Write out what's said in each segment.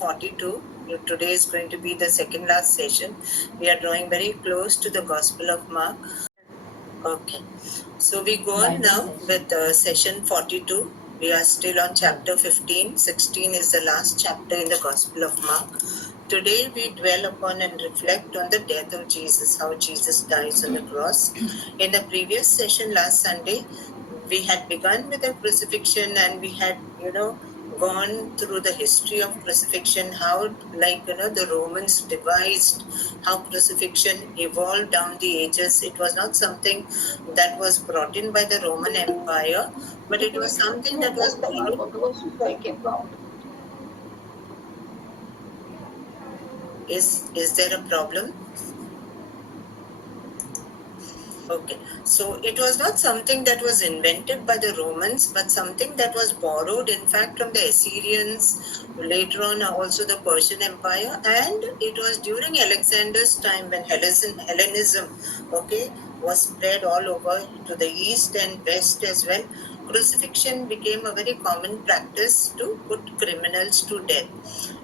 42. Today is going to be the second last session. We are drawing very close to the Gospel of Mark. Okay, so we go on now with session 42. We are still on chapter 15. 16 is the last chapter in the Gospel of Mark. Today we dwell upon and reflect on the death of Jesus, how Jesus dies on the cross. In the previous session last Sunday, we had begun with the crucifixion and we had, gone through the history of crucifixion, how, the Romans devised how crucifixion evolved down the ages. It was not something that was brought in by the Roman Empire, but it was something that was Is there a problem? Okay, so it was not something that was invented by the Romans, but something that was borrowed, in fact, from the Assyrians, later on also the Persian Empire, and it was during Alexander's time when Hellenism, was spread all over to the east and west as well. Crucifixion became a very common practice to put criminals to death.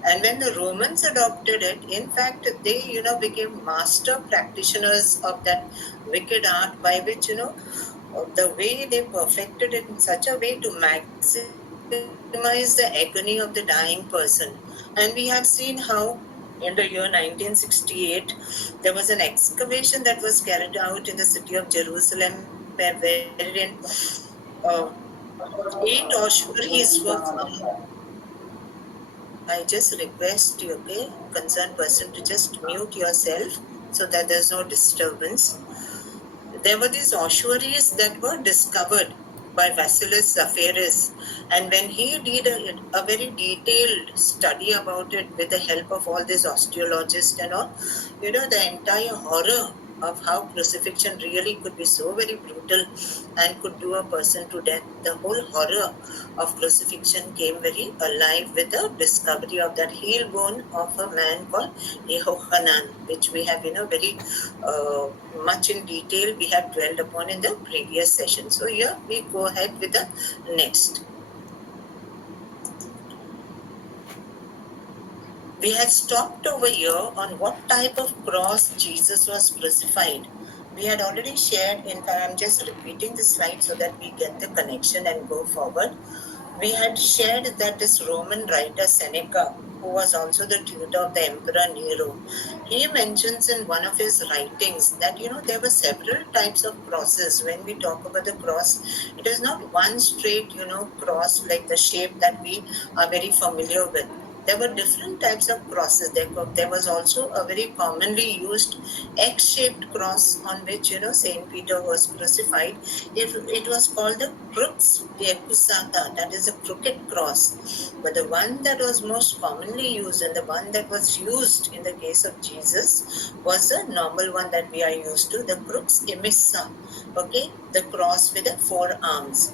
And when the Romans adopted it, in fact, they, became master practitioners of that wicked art by which, the way they perfected it in such a way to maximize the agony of the dying person. And we have seen how in the year 1968, there was an excavation that was carried out in the city of Jerusalem, wherein 8 ossuaries were found. I just request you, concerned person, to just mute yourself so that there's no disturbance. There were these ossuaries that were discovered by Vasilis Zafiris, and when he did a very detailed study about it with the help of all these osteologists and all, the entire horror of how crucifixion really could be so very brutal and could do a person to death. The whole horror of crucifixion came very alive with the discovery of that heel bone of a man called Yehohanan, which we have, very much in detail we have dwelled upon in the previous session. So here we go ahead with the next. We had stopped over here on what type of cross Jesus was crucified. We had already shared, in fact, I'm just repeating the slide so that we get the connection and go forward. We had shared that this Roman writer Seneca, who was also the tutor of the Emperor Nero, he mentions in one of his writings that, there were several types of crosses. When we talk about the cross, it is not one straight, cross like the shape that we are very familiar with. There were different types of crosses. There was also a very commonly used X-shaped cross on which, Saint Peter was crucified. It was called the crux diacusata, that is a crooked cross. But the one that was most commonly used and the one that was used in the case of Jesus was the normal one that we are used to, the crux emissa, the cross with the 4 arms.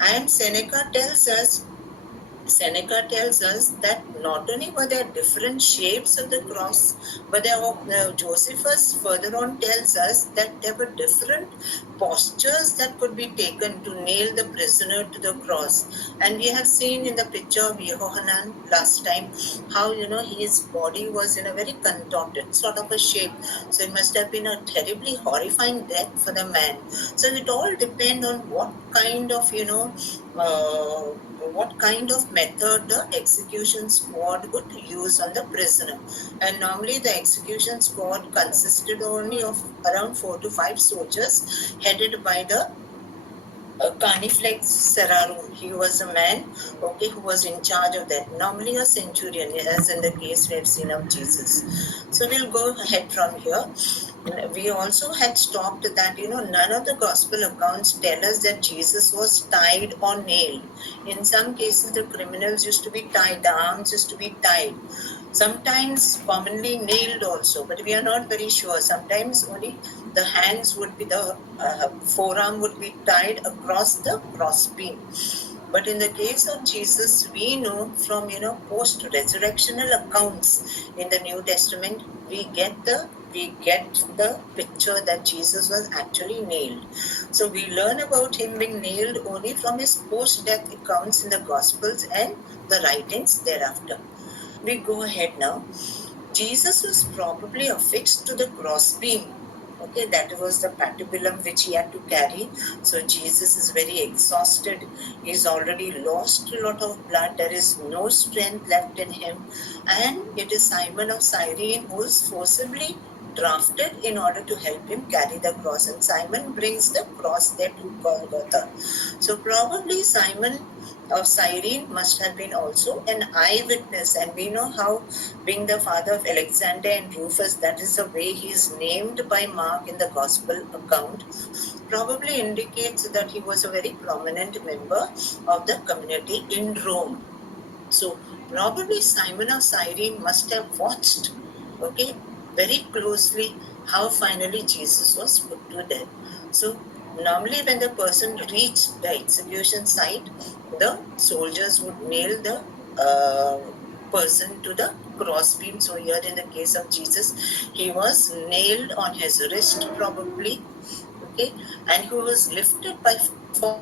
And Seneca tells us that not only were there different shapes of the cross, but Josephus further on tells us that there were different postures that could be taken to nail the prisoner to the cross. And we have seen in the picture of Yehohanan last time how, his body was in a very contorted sort of a shape. So it must have been a terribly horrifying death for the man. So it all depends on what kind of, what kind of method the execution squad would use on the prisoner. And normally the execution squad consisted only of around 4 to 5 soldiers headed by the Carniflex Serrarum. He was a man, who was in charge of that. Normally a centurion, as in the case we have seen of Jesus. So we'll go ahead from here. We also had stopped that, none of the gospel accounts tell us that Jesus was tied or nailed. In some cases, the criminals used to be tied, the arms used to be tied. Sometimes commonly nailed also, but we are not very sure. Sometimes only the hands would be, the forearm would be tied across the crossbeam. But in the case of Jesus, we know from, post-resurrectional accounts in the New Testament, we get the picture that Jesus was actually nailed. So we learn about him being nailed only from his post-death accounts in the Gospels and the writings thereafter. We go ahead now. Jesus was probably affixed to the crossbeam. Okay, that was the patibulum which he had to carry. So Jesus is very exhausted. He's already lost a lot of blood. There is no strength left in him. And it is Simon of Cyrene who is forcibly drafted in order to help him carry the cross. And Simon brings the cross there to Golgotha. So probably Simon of Cyrene must have been also an eyewitness, and we know how, being the father of Alexander and Rufus, that is the way he is named by Mark in the Gospel account, probably indicates that he was a very prominent member of the community in Rome. So probably Simon of Cyrene must have watched, okay, very closely how finally Jesus was put to death. So normally when the person reached the execution site, the soldiers would nail the person to the crossbeam. So here in the case of Jesus, he was nailed on his wrist probably, okay, and he was lifted by four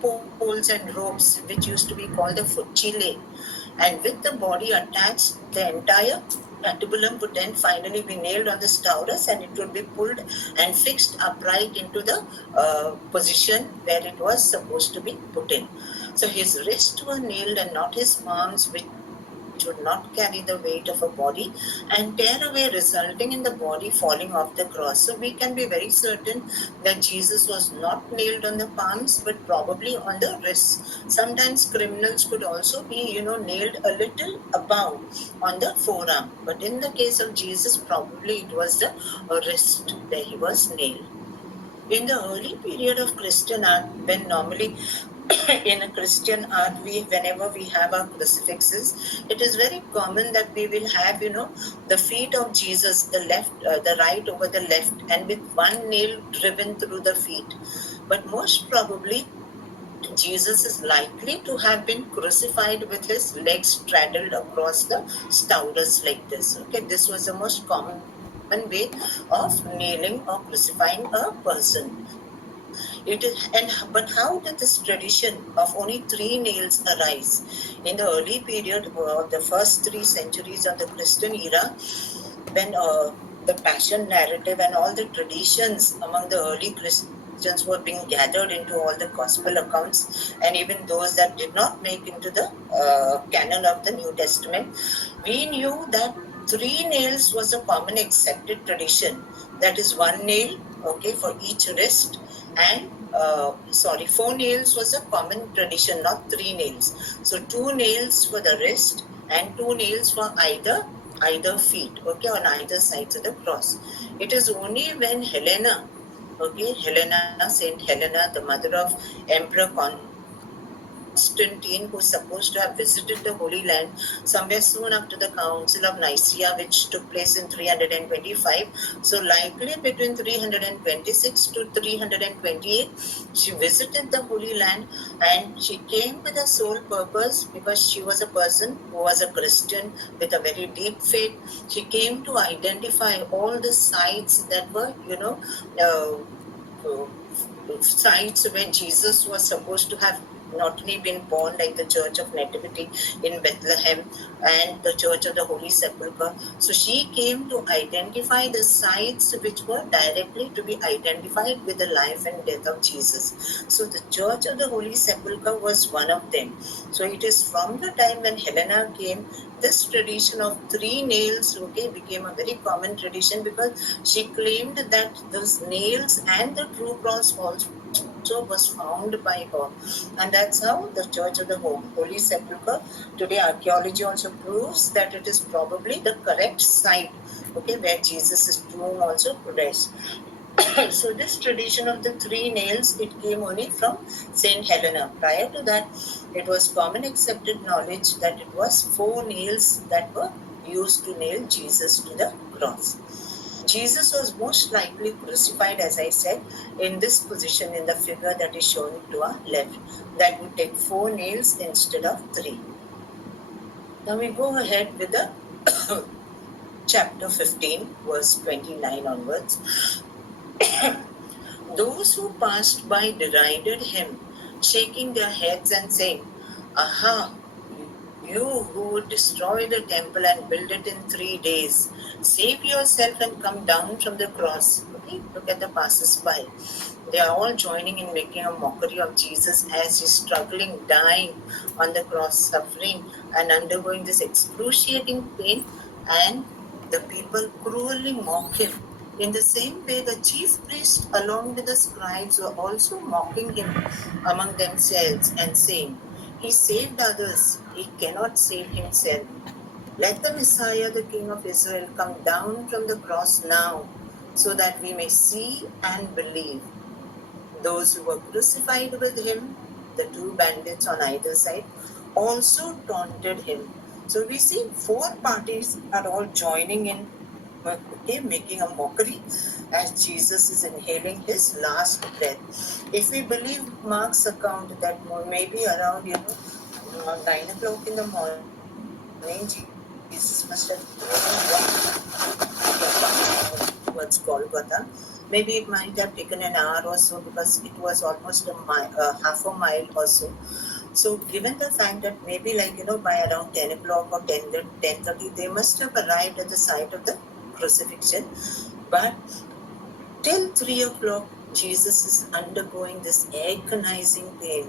poles and ropes, which used to be called the fucile. And with the body attached, the entire patibulum would then finally be nailed on the staurus, and it would be pulled and fixed upright into the position where it was supposed to be put in. So his wrists were nailed and not his palms, which would not carry the weight of a body and tear away, resulting in the body falling off the cross. So we can be very certain that Jesus was not nailed on the palms, but probably on the wrists. Sometimes criminals could also be, nailed a little above on the forearm. But in the case of Jesus, probably it was the wrist where he was nailed. In the early period of Christian art, when normally in a Christian art, whenever we have our crucifixes, it is very common that we will have, the feet of Jesus, the right over the left, and with one nail driven through the feet. But most probably, Jesus is likely to have been crucified with his legs straddled across the staurus like this. Okay, this was the most common way of nailing or crucifying a person. But how did this tradition of only 3 nails arise? In the early period, the first 3 centuries of the Christian era, when the passion narrative and all the traditions among the early Christians were being gathered into all the gospel accounts, and even those that did not make into the canon of the New Testament, we knew that 3 nails was a common accepted tradition. That is 1 nail, okay, for each wrist, and 4 nails was a common tradition, not 3 nails. So 2 nails for the wrist and 2 nails for either feet, okay, on either sides of the cross. It is only when Helena, Saint Helena, the mother of Emperor Constantine, who's supposed to have visited the Holy Land somewhere soon after the Council of Nicaea, which took place in 325. So likely between 326 to 328, she visited the Holy Land, and she came with a sole purpose, because she was a person who was a Christian with a very deep faith. She came to identify all the sites that were, sites where Jesus was supposed to have not only been born, like the Church of Nativity in Bethlehem and the Church of the Holy Sepulchre. So she came to identify the sites which were directly to be identified with the life and death of Jesus. So the Church of the Holy Sepulchre was one of them. So it is from the time when Helena came, this tradition of 3 nails, became a very common tradition, because she claimed that those nails and the true cross also was found by her. And that's how the Church of the Holy Sepulchre, today archaeology also proves that it is probably the correct site, where Jesus' tomb also rests. So this tradition of the 3 nails, it came only from Saint Helena. Prior to that, it was common accepted knowledge that it was 4 nails that were used to nail Jesus to the cross. Jesus was most likely crucified, as I said, in this position in the figure that is shown to our left. That would take 4 nails instead of 3. Now we go ahead with the chapter 15, verse 29 onwards. Those who passed by derided him, shaking their heads and saying, "Aha, you You who would destroy the temple and build it in 3 days, save yourself and come down from the cross. Okay, look at the passers-by. They are all joining in making a mockery of Jesus as he's struggling, dying on the cross, suffering and undergoing this excruciating pain, and the people cruelly mock him. In the same way, the chief priests, along with the scribes, were also mocking him among themselves and saying, "He saved others, he cannot save himself. Let the Messiah, the King of Israel, come down from the cross now, so that we may see and believe." Those who were crucified with him, the two bandits on either side, also taunted him. So we see four parties are all joining in, okay, making a mockery as Jesus is inhaling his last breath. If we believe Mark's account that maybe around 9 o'clock in the morning, Jesus must have walked towards Golgotha. Maybe it might have taken an hour or so because it was almost half a mile or so. So given the fact that maybe by around 10 o'clock or 10:30, they must have arrived at the site of the crucifixion. But till 3 o'clock, Jesus is undergoing this agonizing pain.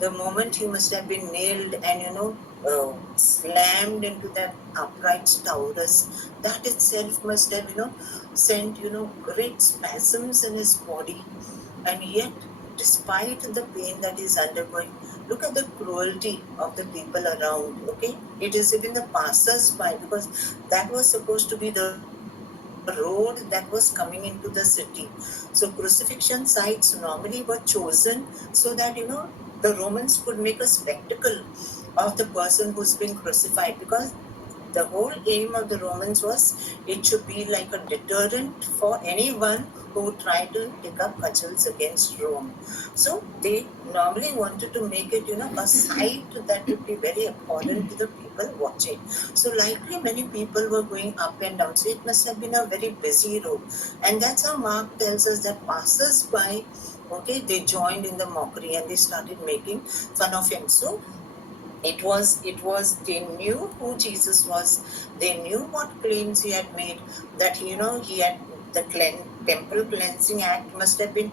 The moment he must have been nailed and, slammed into that upright Taurus, that itself must have, sent, great spasms in his body. And yet, despite the pain that he's undergoing, look at the cruelty of the people around, okay? It is even the passers-by, because that was supposed to be the road that was coming into the city. So crucifixion sites normally were chosen so that, the Romans could make a spectacle of the person who's been crucified, because the whole aim of the Romans was it should be like a deterrent for anyone who would try to take up cudgels against Rome. So they normally wanted to make it, a sight that would be very abhorrent to the people watching. So likely many people were going up and down. So it must have been a very busy road. And that's how Mark tells us that passers-by, okay, they joined in the mockery and they started making fun of him. So it was they knew who Jesus was. They knew what claims he had made, that he had the temple cleansing act must have been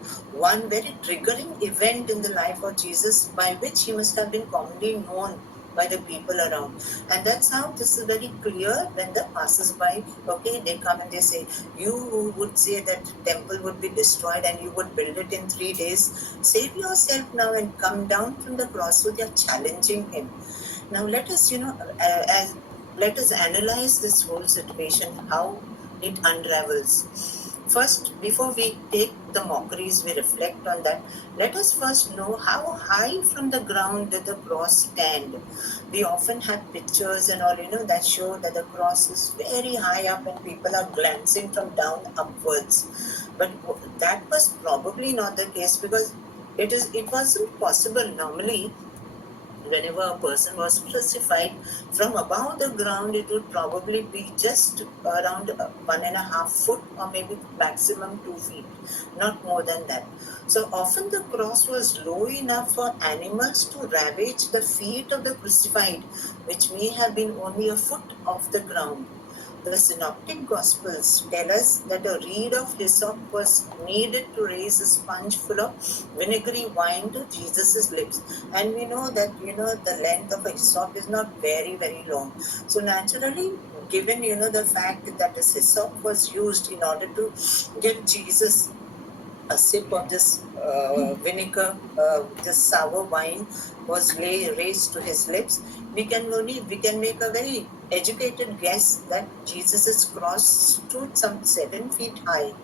one very triggering event in the life of Jesus, by which he must have been commonly known by the people around. And that's how this is very clear when the passers-by, okay, they come and they say, "You who would say that temple would be destroyed and you would build it in 3 days, save yourself now and come down from the cross." So they are challenging him. Now let us, let us analyze this whole situation, how it unravels. First, before we take the mockeries, we reflect on that. Let us first know how high from the ground did the cross stand. We often have pictures and all, that show that the cross is very high up and people are glancing from down upwards. But that was probably not the case, because it wasn't possible normally. Whenever a person was crucified, from above the ground it would probably be just around 1.5 foot or maybe maximum 2 feet, not more than that. So often the cross was low enough for animals to ravage the feet of the crucified, which may have been only a foot off the ground. The Synoptic Gospels tell us that a reed of hyssop was needed to raise a sponge full of vinegary wine to Jesus' lips. And we know that, the length of a hyssop is not very, very long. So naturally, given, the fact that this hyssop was used in order to give Jesus a sip of this vinegar, this sour wine was raised to his lips, we can make a very educated guess that Jesus's cross stood some 7 feet high,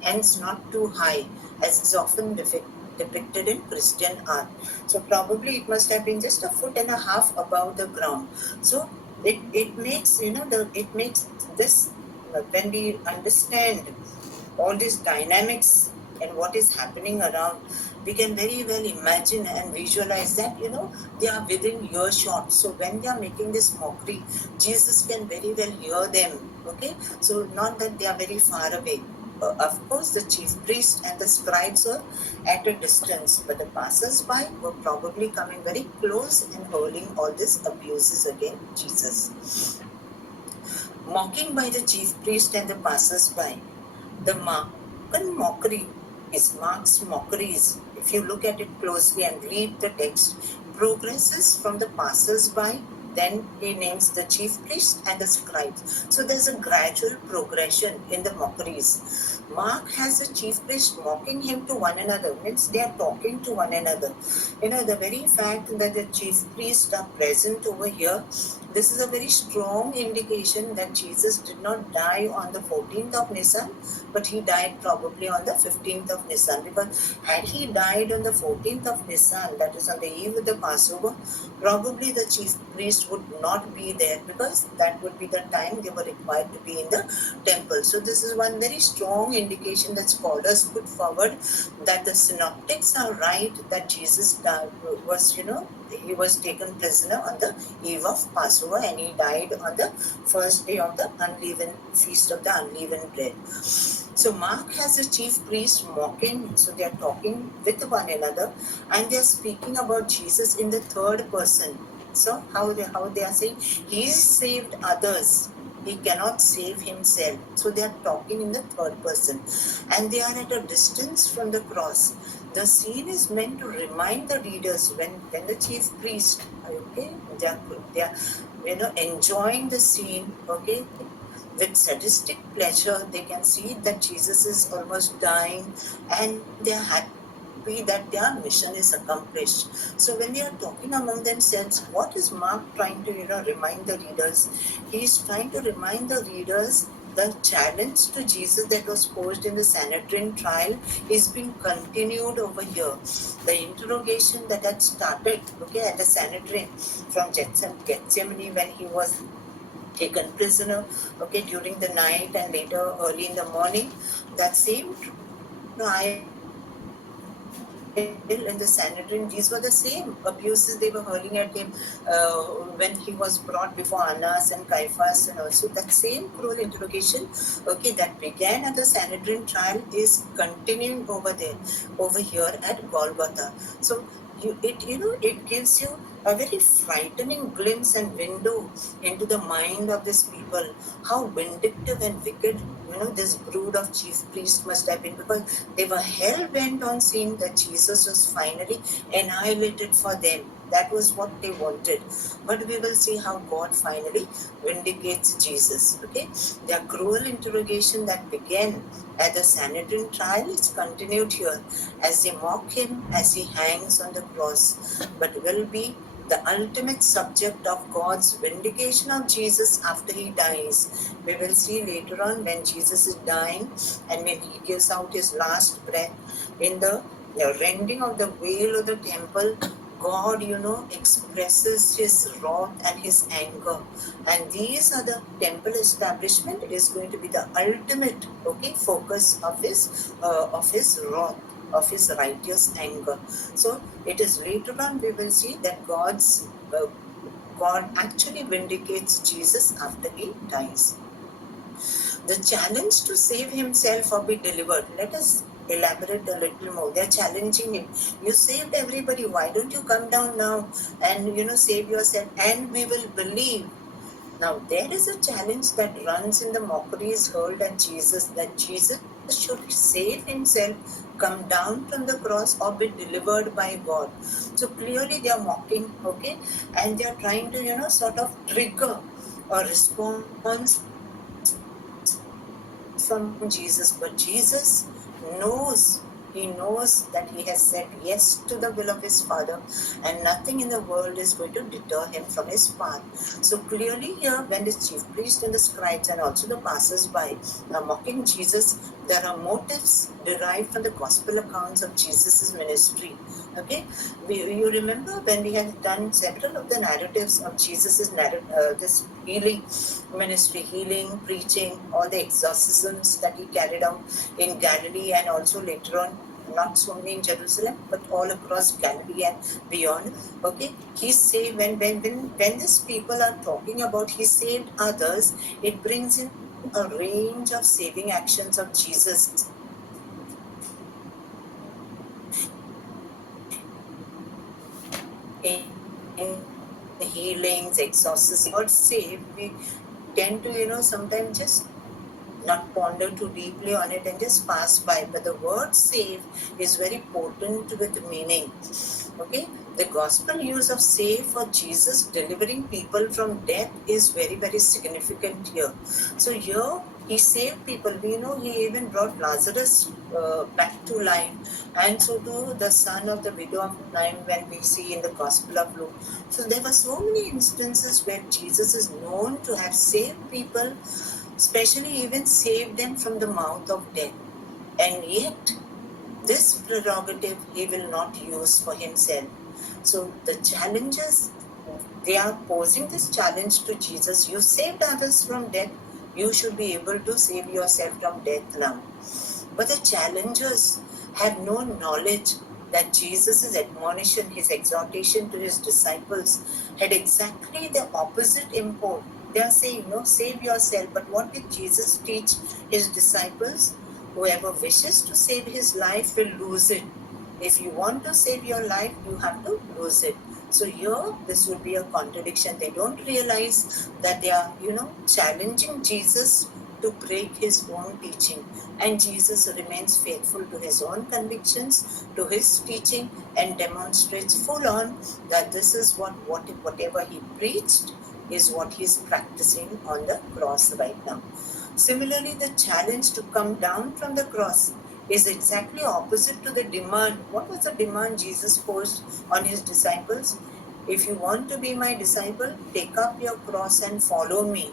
hence not too high, as is often depicted in Christian art. So probably it must have been just a foot and a half above the ground. So it makes it makes this, when we understand all these dynamics and what is happening around, we can very well imagine and visualize that, they are within earshot. So when they are making this mockery, Jesus can very well hear them. Okay, so not that they are very far away. of course, the chief priests and the scribes were at a distance, but the passers-by were probably coming very close and hurling all these abuses against Jesus. Mocking by the chief priest and the passers-by. The Mark's mockeries, if you look at it closely and read the text, progresses from the passers-by, then he names the chief priest and the scribes. So there's a gradual progression in the mockeries. Mark has the chief priest mocking him to one another, means they are talking to one another. The very fact that the chief priests are present over here, this is a very strong indication that Jesus did not die on the 14th of Nisan, but he died probably on the 15th of Nisan. Because had he died on the 14th of Nisan, that is on the eve of the Passover, probably the chief priest would not be there, because that would be the time they were required to be in the temple. So this is one very strong indication that scholars put forward, that the synoptics are right, that Jesus was, he was taken prisoner on the eve of Passover, and he died on the first day of the feast of the unleavened bread. So Mark has a chief priest mocking, so they are talking with one another, and they are speaking about Jesus in the third person. So how they are saying, he saved others, he cannot save himself. So they are talking in the third person, and they are at a distance from the cross. The scene is meant to remind the readers when the chief priest, okay, they are enjoying the scene, okay, with sadistic pleasure. They can see that Jesus is almost dying, and they are happy that their mission is accomplished. So when they are talking among themselves, what is Mark trying to remind the readers? He is trying to remind the readers the challenge to Jesus that was posed in the Sanhedrin trial is being continued over here. The interrogation that had started, okay, at the Sanhedrin from Gethsemane, when he was taken prisoner, okay, during the night and later early in the morning, that same trial in the Sanhedrin, these were the same abuses they were hurling at him when he was brought before Annas and Caiaphas, and also that same cruel interrogation, okay, that began at the Sanhedrin trial is continuing over here at Golgotha. So it gives you a very frightening glimpse and window into the mind of these people, how vindictive and wicked this brood of chief priests must have been, because they were hell-bent on seeing that Jesus was finally annihilated for them. That was what they wanted. But we will see how God finally vindicates Jesus. Okay, their cruel interrogation that began at the Sanhedrin trial is continued here as they mock him as he hangs on the cross, but will be the ultimate subject of God's vindication of Jesus after he dies. We will see later on when Jesus is dying and when he gives out his last breath in the rending of the veil of the temple. God, expresses his wrath and his anger, and these are the temple establishment is going to be the ultimate, okay, focus of his wrath, of his righteous anger. So it is later on we will see that God actually vindicates Jesus after he dies. The challenge to save himself or be delivered. Let us elaborate a little more. They're challenging him. You saved everybody. Why don't you come down now and save yourself? And we will believe. Now there is a challenge that runs in the mockeries hurled at Jesus, that Jesus should save himself, come down from the cross, or be delivered by God. So clearly they are mocking, okay, and they are trying to sort of trigger a response from Jesus. But Jesus knows, he knows that he has said yes to the will of his Father, and nothing in the world is going to deter him from his path. So clearly here, when the chief priest and the scribes and also the passers-by are mocking Jesus, there are motives derived from the gospel accounts of Jesus' ministry. Okay, you remember when we had done several of the narratives of Jesus' this healing ministry, healing, preaching, all the exorcisms that he carried out in Galilee and also later on, not so many in Jerusalem, but all across Galilee and beyond. Okay, he saved, when these people are talking about he saved others, it brings in a range of saving actions of Jesus. In healings, exorcism, word save, we tend to, sometimes just not ponder too deeply on it and just pass by. But the word save is very potent with meaning. Okay, the gospel use of save for Jesus delivering people from death is very, very significant here. So here he saved people. We know he even brought Lazarus back to life, and so too the son of the widow of Nain, when we see in the Gospel of Luke. So there were so many instances where Jesus is known to have saved people, especially even saved them from the mouth of death. And yet, this prerogative he will not use for himself. So the challenges, they are posing this challenge to Jesus. You saved others from death, you should be able to save yourself from death now. But the challengers have no knowledge that Jesus' admonition, his exhortation to his disciples, had exactly the opposite import. They are saying, no, save yourself. But what did Jesus teach his disciples? Whoever wishes to save his life will lose it. If you want to save your life, you have to lose it. So here, this would be a contradiction. They don't realize that they are, challenging Jesus to break his own teaching. And Jesus remains faithful to his own convictions, to his teaching, and demonstrates full on that this is whatever he preached is what he's practicing on the cross right now. Similarly, the challenge to come down from the cross is exactly opposite to the demand. What was the demand Jesus posed on his disciples? If you want to be my disciple, take up your cross and follow me.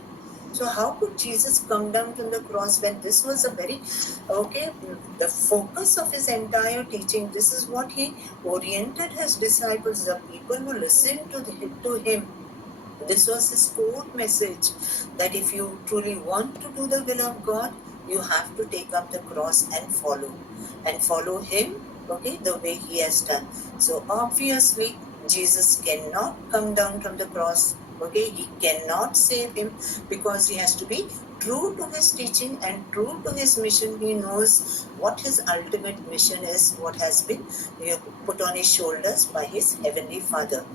So how could Jesus come down from the cross when this was a very, the focus of his entire teaching? This is what he oriented his disciples, the people who listened to him. This was his core message, that if you truly want to do the will of God, you have to take up the cross and follow him, the way he has done. So obviously, Jesus cannot come down from the cross. He cannot save him because he has to be true to his teaching and true to his mission. He knows what his ultimate mission is, what has been put on his shoulders by his heavenly Father.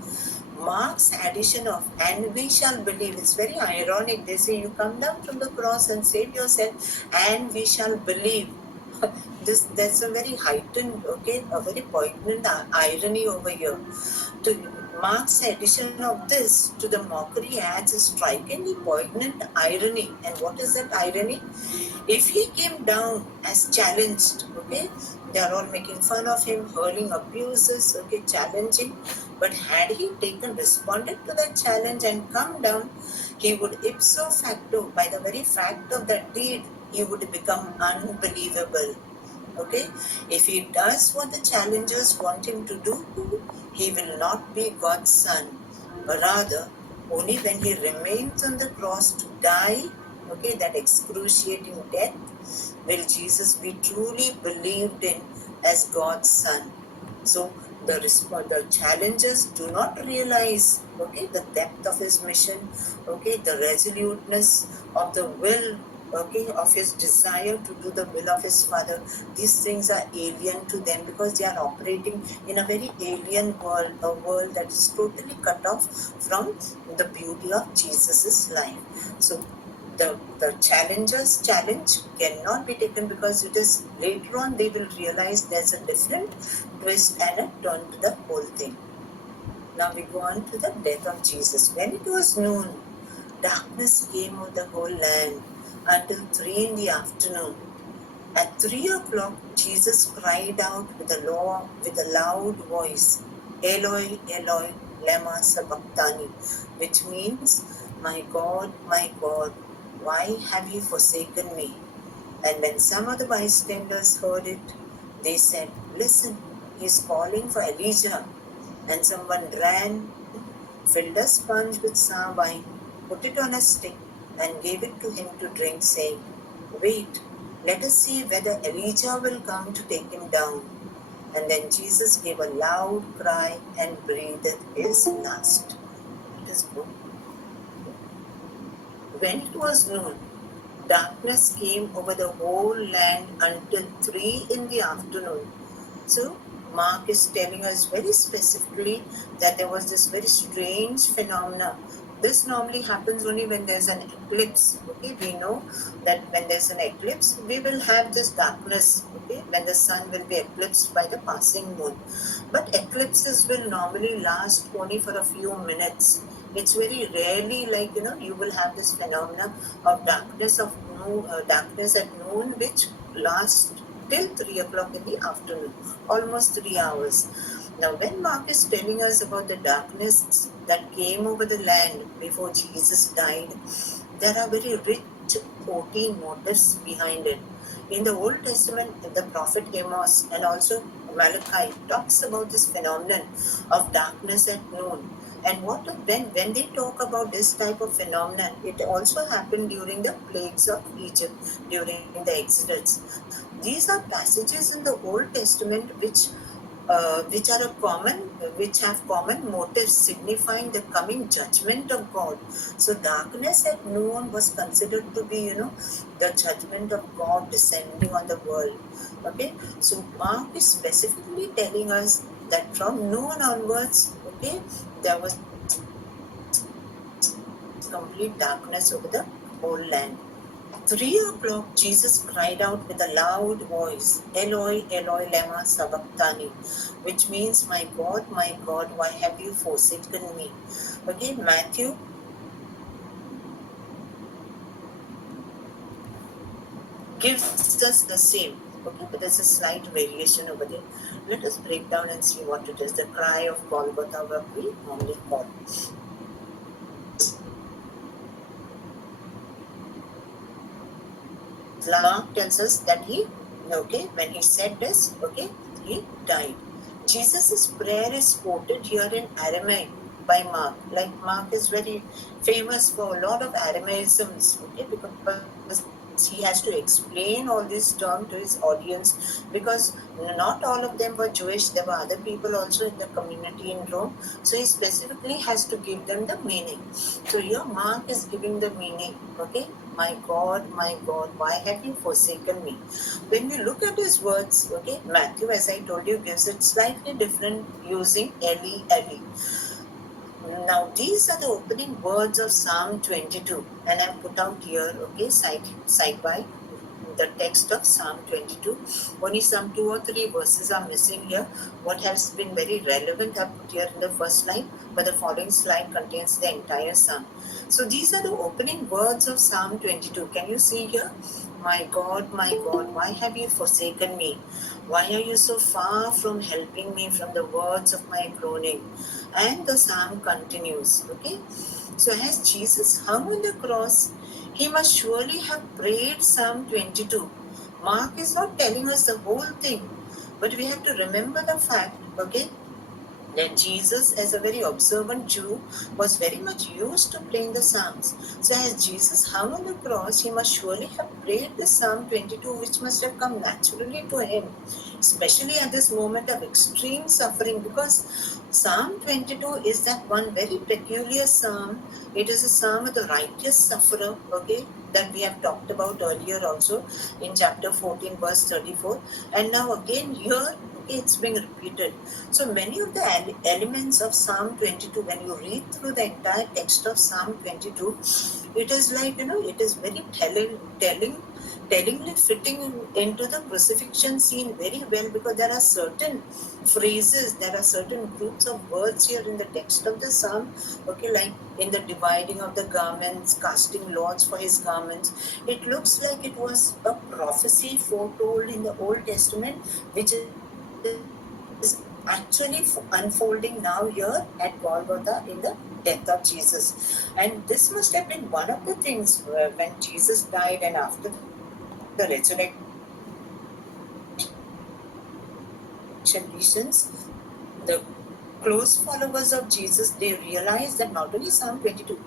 Mark's addition of "and we shall believe," it's very ironic. They say you come down from the cross and save yourself, and we shall believe. There's a very heightened, a very poignant irony over here. To Mark's addition of this to the mockery adds a strikingly poignant irony. And what is that irony? If he came down as challenged, they are all making fun of him, hurling abuses, challenging. But had he responded to that challenge and come down, he would ipso facto, by the very fact of that deed, he would become unbelievable. If he does what the challengers want him to do, he will not be God's son. But rather, only when he remains on the cross to die, that excruciating death, will Jesus be truly believed in as God's son. So the challengers do not realize, the depth of his mission, the resoluteness of the will, of his desire to do the will of his Father. These things are alien to them because they are operating in a very alien world, a world that is totally cut off from the beauty of Jesus's life. So the challengers' challenge cannot be taken because it is later on they will realize there's a different twist and a turn to the whole thing. Now we go on to the death of Jesus. When it was noon, darkness came over the whole land until 3 in the afternoon. At 3 o'clock, Jesus cried out with a loud voice, "Eloi, Eloi, lema sabachthani," which means, my God, why have you forsaken me?" And when some of the bystanders heard it, they said, "Listen, he's calling for Elijah." And someone ran, filled a sponge with sour wine, put it on a stick, and gave it to him to drink, saying, "Wait, let us see whether Elijah will come to take him down." And then Jesus gave a loud cry and breathed his last. It is good. When it was noon, darkness came over the whole land until 3 in the afternoon. So Mark is telling us very specifically that there was this very strange phenomena. This normally happens only when there's an eclipse. Okay, we know that when there's an eclipse, we will have this darkness. Okay, when the sun will be eclipsed by the passing moon. But eclipses will normally last only for a few minutes. It's very rarely like you will have this phenomena of darkness at noon, which lasts till 3 o'clock in the afternoon, almost 3 hours. Now, when Mark is telling us about the darkness that came over the land before Jesus died, there are very rich 14 motives behind it. In the Old Testament, the prophet Amos and also Malachi talks about this phenomenon of darkness at noon. And when they talk about this type of phenomenon, it also happened during the plagues of Egypt, during the Exodus. These are passages in the Old Testament which are a common, which have common motives signifying the coming judgment of God. So darkness at noon was considered to be, the judgment of God descending on the world. Okay, so Mark is specifically telling us that from noon onwards, okay, there was complete darkness over the whole land. At 3 o'clock, Jesus cried out with a loud voice, Eloi, Eloi, lema sabachthani, which means, my God, why have you forsaken me? Okay, Matthew gives us the same. Okay, but there's a slight variation over there. Let us break down and see what it is. The cry of Golgotha, what we normally call. Mark tells us that when he said this, he died. Jesus' prayer is quoted here in Aramaic by Mark. Like Mark is very famous for a lot of Aramaisms, because he has to explain all this term to his audience, because not all of them were Jewish. There were other people also in the community in Rome. So he specifically has to give them the meaning. So here Mark is giving the meaning, my God, why have you forsaken me? When you look at his words, Matthew, as I told you, gives it slightly different using Eli, Eli. Now, these are the opening words of Psalm 22, and I've put out here, side by the text of Psalm 22. Only some 2 or 3 verses are missing here. What has been very relevant I've put here in the first slide, but the following slide contains the entire Psalm. So these are the opening words of Psalm 22. Can you see here? My God, why have you forsaken me? Why are you so far from helping me from the words of my groaning? And the psalm continues. So as Jesus hung on the cross, he must surely have prayed Psalm 22. Mark is not telling us the whole thing, but we have to remember the fact, that Jesus, as a very observant Jew, was very much used to praying the Psalms. So as Jesus hung on the cross, he must surely have prayed the Psalm 22, which must have come naturally to him, especially at this moment of extreme suffering, because Psalm 22 is that one very peculiar psalm. It is a psalm of the righteous sufferer, that we have talked about earlier also in chapter 14, verse 34. And now again here, it's being repeated. So many of the elements of Psalm 22, when you read through the entire text of Psalm 22, it is like, it is very tellingly fitting into the crucifixion scene very well, because there are certain phrases, there are certain groups of words here in the text of the Psalm, like in the dividing of the garments, casting lots for his garments. It looks like it was a prophecy foretold in the Old Testament, which is actually unfolding now here at Golgotha in the death of Jesus. And this must have been one of the things when Jesus died and after the resurrection visions, the close followers of Jesus, they realized that not only Psalm 22,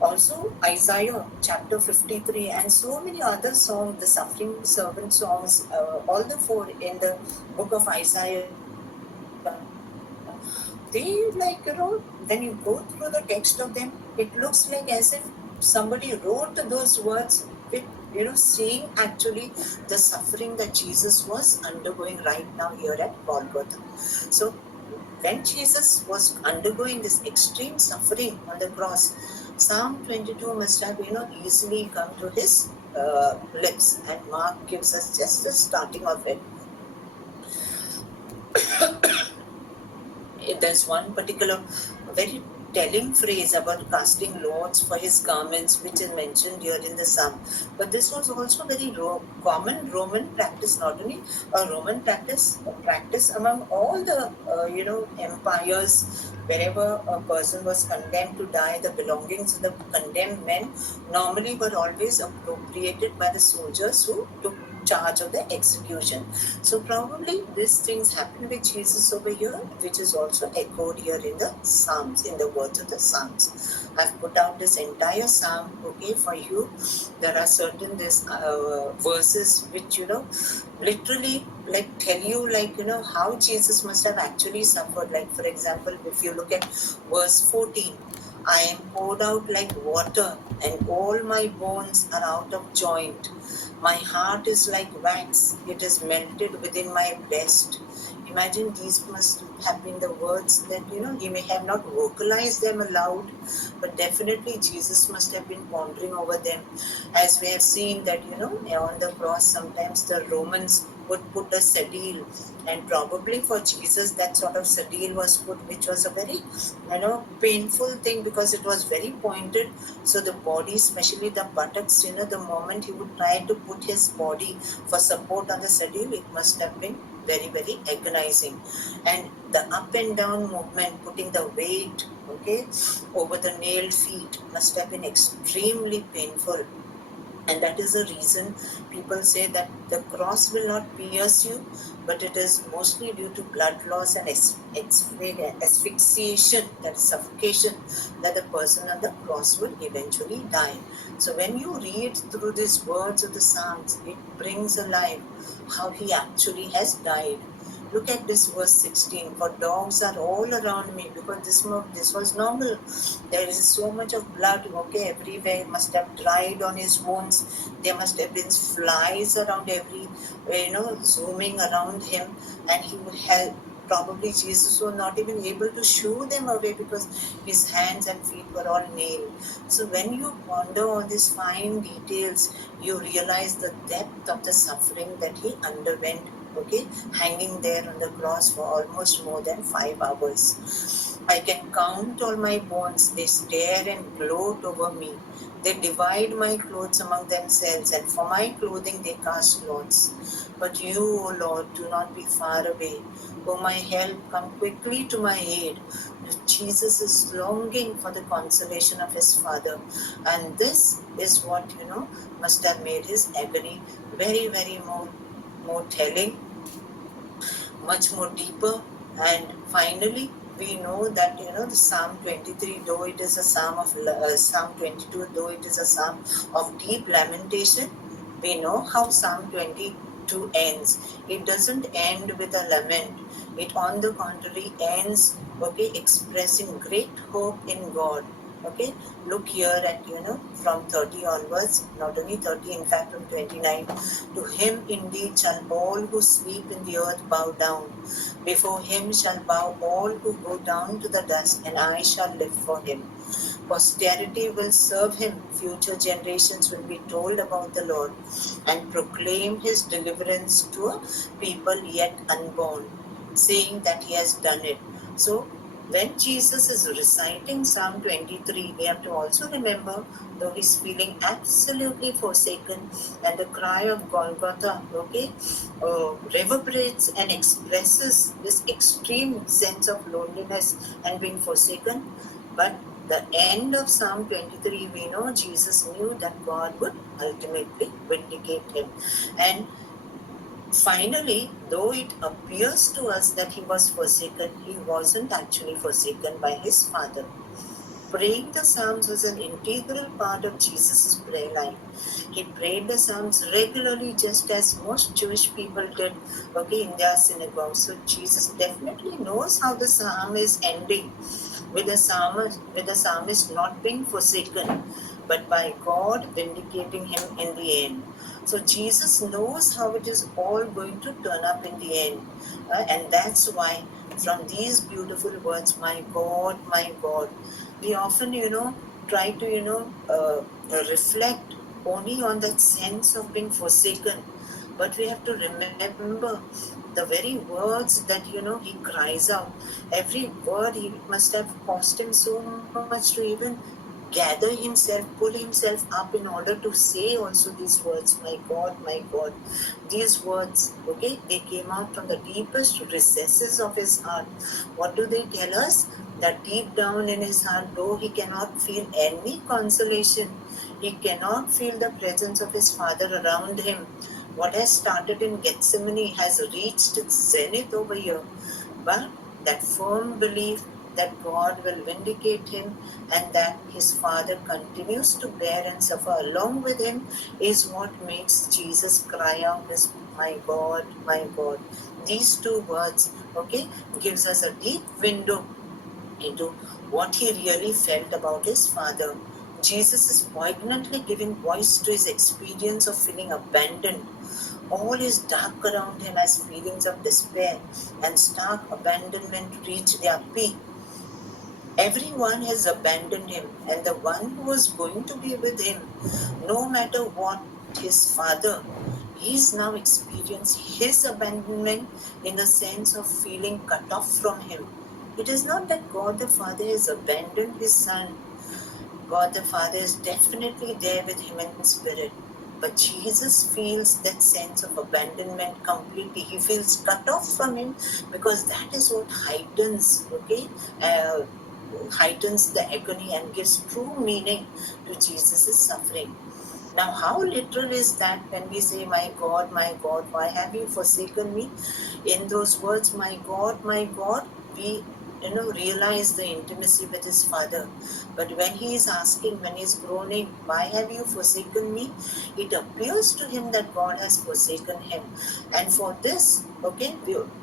also Isaiah chapter 53 and so many other songs, the suffering servant songs, all the 4 in the book of Isaiah, they when you go through the text of them, it looks like as if somebody wrote those words with, seeing actually the suffering that Jesus was undergoing right now here at Golgotha. So when Jesus was undergoing this extreme suffering on the cross, Psalm 22 must have, easily come to his lips, and Mark gives us just the starting of it. There's one particular very telling phrase about casting lots for his garments, which is mentioned here in the psalm. But this was also very common Roman practice, not only a Roman practice, a practice among all the empires. Wherever a person was condemned to die, the belongings of the condemned men normally were always appropriated by the soldiers who took charge of the execution. So probably these things happened with Jesus over here, which is also echoed here in the Psalms, in the words of the Psalms. I've put out this entire Psalm, okay, for you. There are certain verses which, literally tell you how Jesus must have actually suffered. Like, for example, if you look at verse 14, I am poured out like water, and all my bones are out of joint. My heart is like wax, it is melted within my breast. Imagine these must have been the words that, he may have not vocalized them aloud, but definitely Jesus must have been pondering over them. As we have seen that, on the cross, sometimes the Romans would put a sedile, and probably for Jesus that sort of sedile was put, which was a very painful thing because it was very pointed. So the body, especially the buttocks, the moment he would try to put his body for support on the sedile, it must have been very, very agonizing. And the up and down movement, putting the weight over the nailed feet, must have been extremely painful. And that is the reason people say that the cross will not pierce you, but it is mostly due to blood loss and asphyxiation, that is suffocation, that the person on the cross will eventually die. So when you read through these words of the Psalms, it brings alive how he actually has died. Look at this verse 16. For dogs are all around me, because this was normal. There is so much of blood, everywhere. It must have dried on his wounds. There must have been flies around zooming around him, and he would have. Probably Jesus was not even able to shoo them away because his hands and feet were all nailed. So when you ponder on these fine details, you realize the depth of the suffering that he underwent, hanging there on the cross for almost more than 5 hours. I can count all my bones, they stare and gloat over me. They divide my clothes among themselves, and for my clothing they cast lots. But you, O Lord, do not be far away. O my help, come quickly to my aid. Jesus is longing for the consolation of his Father. And this is what, must have made his agony very, very more telling, much more deeper. And finally, we know that the Psalm 23, though it is a psalm of Psalm 22, though it is a psalm of deep lamentation, we know how Psalm 22 ends. It doesn't end with a lament. It, on the contrary, ends expressing great hope in God. Look here at from 30 onwards, not only 30, in fact from 29. To him indeed shall all who sleep in the earth bow down. Before him shall bow all who go down to the dust, and I shall live for him. Posterity will serve him. Future generations will be told about the Lord and proclaim his deliverance to a people yet unborn, saying that he has done it. So when Jesus is reciting Psalm 23, we have to also remember, though he's feeling absolutely forsaken, and the cry of Golgotha, reverberates and expresses this extreme sense of loneliness and being forsaken. But the end of Psalm 23, we know Jesus knew that God would ultimately vindicate him. And finally, though it appears to us that he was forsaken, he wasn't actually forsaken by his Father. Praying the Psalms was an integral part of Jesus' prayer life. He prayed the Psalms regularly, just as most Jewish people did, in their synagogues. So Jesus definitely knows how the Psalm is ending, with the psalmist not being forsaken. but by God vindicating him in the end. So Jesus knows how it is all going to turn up in the end. And that's why from these beautiful words, my God, we often, try to, reflect only on that sense of being forsaken. But we have to remember the very words that, he cries out. Every word, he must have cost him so much to even gather himself, pull himself up in order to say also these words, my God. These words, okay, they came out from the deepest recesses of his heart. What do they tell us? That deep down in his heart, though he cannot feel any consolation, he cannot feel the presence of his Father around him. What has started in Gethsemane has reached its zenith over here. But that firm belief that God will vindicate him and that his Father continues to bear and suffer along with him is what makes Jesus cry out as, my God, my God. These two words, okay, gives us a deep window into what he really felt about his Father. Jesus is poignantly giving voice to his experience of feeling abandoned. All is dark around him as feelings of despair and stark abandonment reach their peak. Everyone has abandoned him, and the one who was going to be with him, no matter what, his Father, he's now experienced his abandonment in the sense of feeling cut off from him. It is not that God the Father has abandoned his Son. God the Father is definitely there with him in spirit. But Jesus feels that sense of abandonment completely. He feels cut off from him because that is what heightens, okay, heightens the agony and gives true meaning to Jesus' suffering. Now, how literal is that when we say, my God, why have you forsaken me? In those words, my God, we realize the intimacy with his Father. But when he is asking, when he is groaning, why have you forsaken me? It appears to him that God has forsaken him. And for this, okay,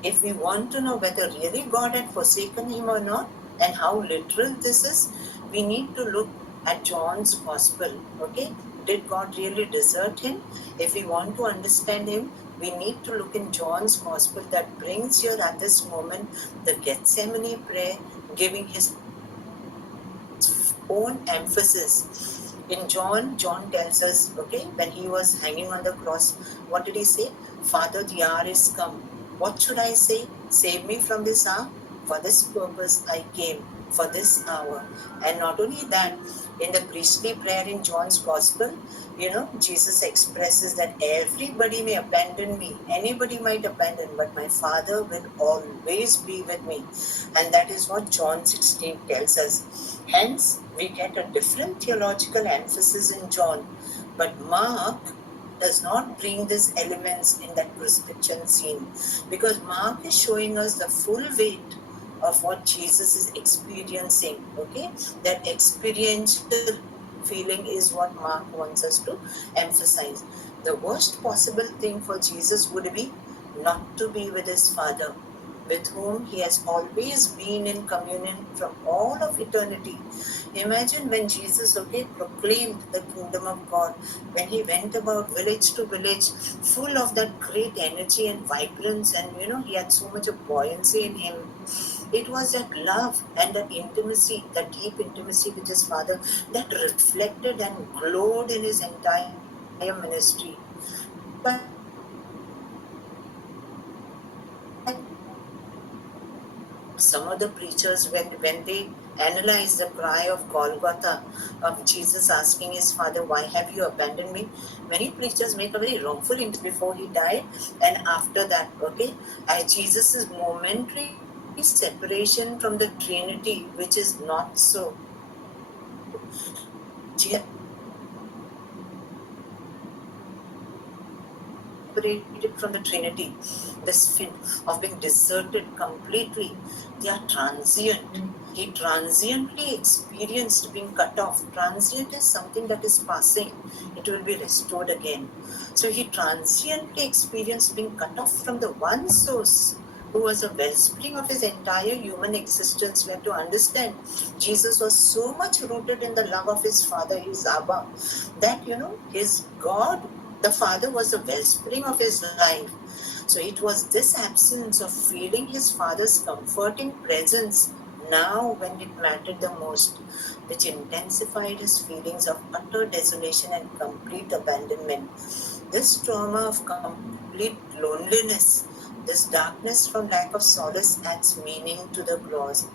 if we want to know whether really God had forsaken him or not, and how literal this is, we need to look at John's Gospel. Okay, did God really desert him? If we want to understand him, we need to look in John's Gospel that brings here at this moment the Gethsemane prayer, giving his own emphasis. In John tells us, okay, when he was hanging on the cross, what did he say? Father, the hour is come. What should I say? Save me from this hour. For this purpose I came, for this hour. And not only that, in the priestly prayer in John's Gospel, Jesus expresses that everybody may abandon me, anybody might abandon, but my Father will always be with me. And that is what John 16 tells us. Hence, we get a different theological emphasis in John. But Mark does not bring these elements in that crucifixion scene, because Mark is showing us the full weight of what Jesus is experiencing. Okay, that experiential feeling is what Mark wants us to emphasize. The worst possible thing for Jesus would be not to be with his Father, with whom he has always been in communion from all of eternity. Imagine when Jesus, okay, proclaimed the kingdom of God, when he went about village to village, full of that great energy and vibrance, and he had so much of buoyancy in him. It was that love and that intimacy, that deep intimacy with his Father, that reflected and glowed in his entire ministry. But some of the preachers, when they analyze the cry of Golgotha, of Jesus asking his Father, why have you abandoned me? Many preachers make a very wrongful before he died and after that, okay, as Jesus' momentary separation from the Trinity, which is not so. Separated from the Trinity, this feeling of being deserted completely, they are transient. He transiently experienced being cut off. Transient is something that is passing, it will be restored again. So he transiently experienced being cut off from the one source, who was a wellspring of his entire human existence. We have to understand Jesus was so much rooted in the love of his Father, his Abba, that his God, the Father, was a wellspring of his life. So it was this absence of feeling his Father's comforting presence now when it mattered the most, which intensified his feelings of utter desolation and complete abandonment. This trauma of complete loneliness, this darkness from lack of solace, adds meaning to the clause.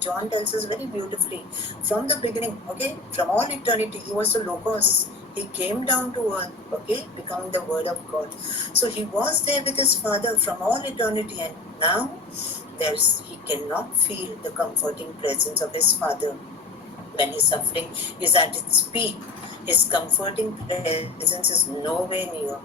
John tells us very beautifully from the beginning, okay, from all eternity, he was the Logos. He came down to earth, okay, becoming the Word of God. So he was there with his Father from all eternity, and now he cannot feel the comforting presence of his Father. When his suffering is at its peak, his comforting presence is nowhere near.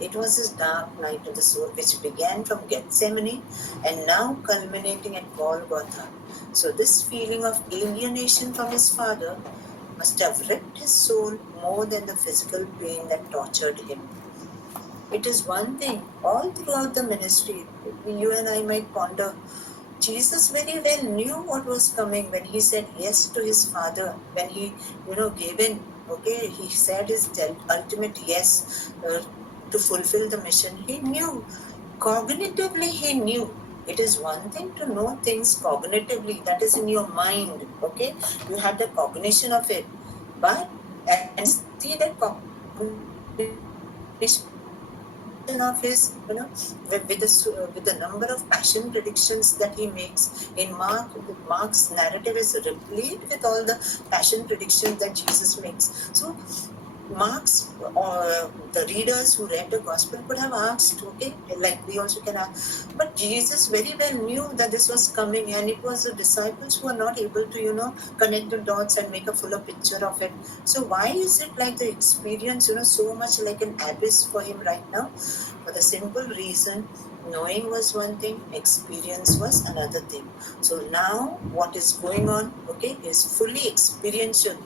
It was his dark night of the soul, which began from Gethsemane and now culminating at Golgotha. So, this feeling of alienation from his Father must have ripped his soul more than the physical pain that tortured him. It is one thing, all throughout the ministry, you and I might ponder. Jesus very well knew what was coming when he said yes to his Father, when he, gave in, okay, he said his ultimate yes to fulfill the mission. He knew, cognitively he knew. It is one thing to know things cognitively, that is in your mind, okay, you have the cognition of it, but and see that cognition of his, with the number of passion predictions that he makes in Mark's narrative is replete with all the passion predictions that Jesus makes. So Mark's, the readers who read the gospel could have asked, okay, like we also can ask, but Jesus very well knew that this was coming, and it was the disciples who were not able to, connect the dots and make a fuller picture of it. So why is it like the experience, so much like an abyss for him right now? For the simple reason, knowing was one thing, experience was another thing. So now what is going on, okay, is fully experiential,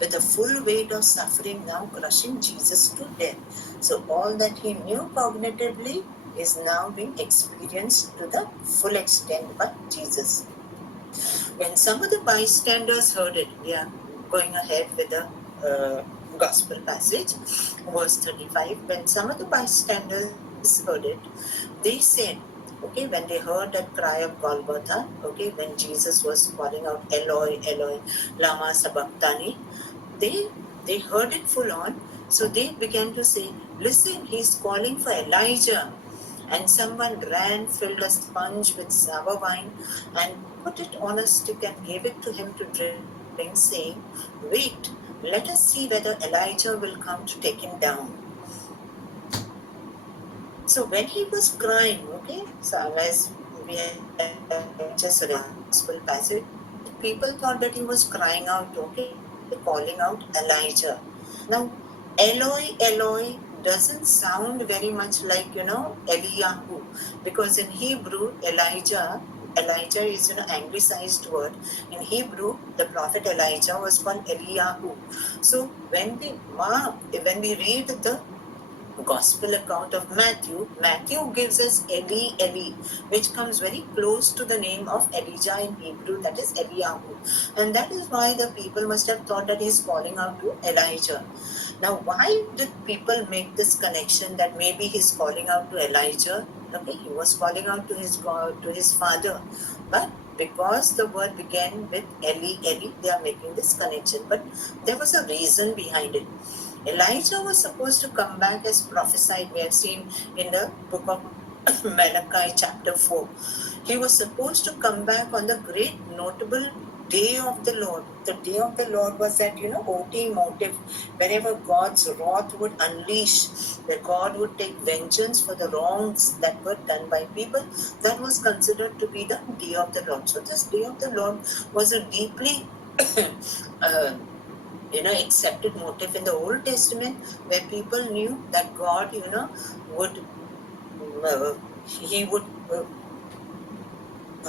with the full weight of suffering now crushing Jesus to death. So all that he knew cognitively is now being experienced to the full extent by Jesus. When some of the bystanders heard it, we are going ahead with the gospel passage, verse 35. When some of the bystanders heard it, they said, okay, when they heard that cry of Golgotha, okay, when Jesus was calling out, Eloi, Eloi, lama sabachthani, they they heard it full on. So they began to say, listen, he's calling for Elijah. And someone ran, filled a sponge with sour wine, and put it on a stick and gave it to him to drink, saying, wait, let us see whether Elijah will come to take him down. So when he was crying, okay, so as we have just read the gospel passage, people thought that he was crying out, okay, calling out Elijah. Now, Eloi, Eloi doesn't sound very much like, Eliyahu, because in Hebrew, Elijah is an anglicized word. In Hebrew, the prophet Elijah was called Eliyahu. So when we read the gospel account of Matthew gives us Eli, Eli, which comes very close to the name of Elijah in Hebrew, that is Eliyahu. And that is why the people must have thought that he's calling out to Elijah. Now, why did people make this connection that maybe he's calling out to Elijah? Okay, he was calling out to his God, to his father. But because the word began with Eli, Eli, they are making this connection. But there was a reason behind it. Elijah was supposed to come back as prophesied. We have seen in the book of Malachi chapter 4. He was supposed to come back on the great notable day of the Lord. The day of the Lord was that, OT motive, wherever God's wrath would unleash, where God would take vengeance for the wrongs that were done by people. That was considered to be the day of the Lord. So this day of the Lord was a deeply accepted motive in the Old Testament, where people knew that God, would he would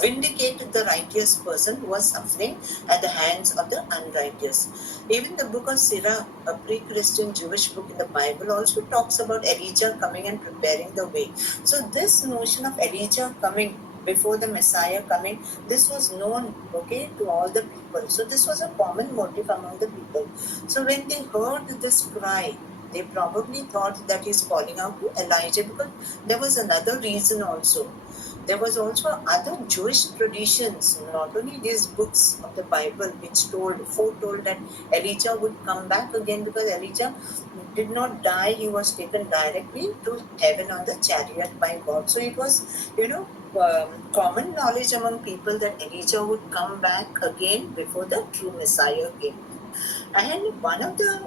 vindicate the righteous person who was suffering at the hands of the unrighteous. Even the book of Sirach, a pre-Christian Jewish book in the Bible, also talks about Elijah coming and preparing the way. So this notion of Elijah coming before the Messiah coming, this was known, okay, to all the people. So this was a common motive among the people. So when they heard this cry, they probably thought that he's calling out to Elijah, because there was another reason also. There was also other Jewish traditions, not only these books of the Bible, which foretold that Elijah would come back again, because Elijah did not die; he was taken directly to heaven on the chariot by God. So it was, common knowledge among people that Elijah would come back again before the true Messiah came. And one of the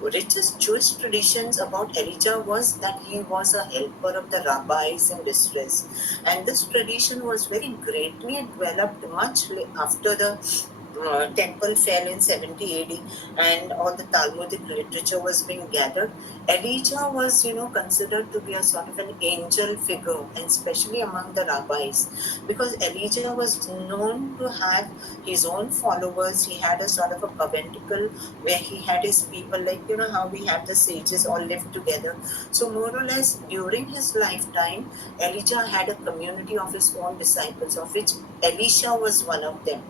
richest Jewish traditions about Elijah was that he was a helper of the rabbis in distress. And this tradition was very greatly developed much after the temple fell in 70 AD and all the Talmudic literature was being gathered. Elijah was, considered to be a sort of an angel figure, and especially among the rabbis, because Elijah was known to have his own followers. He had a sort of a conventicle where he had his people, like, how we have the sages all live together. So more or less during his lifetime, Elijah had a community of his own disciples, of which Elisha was one of them.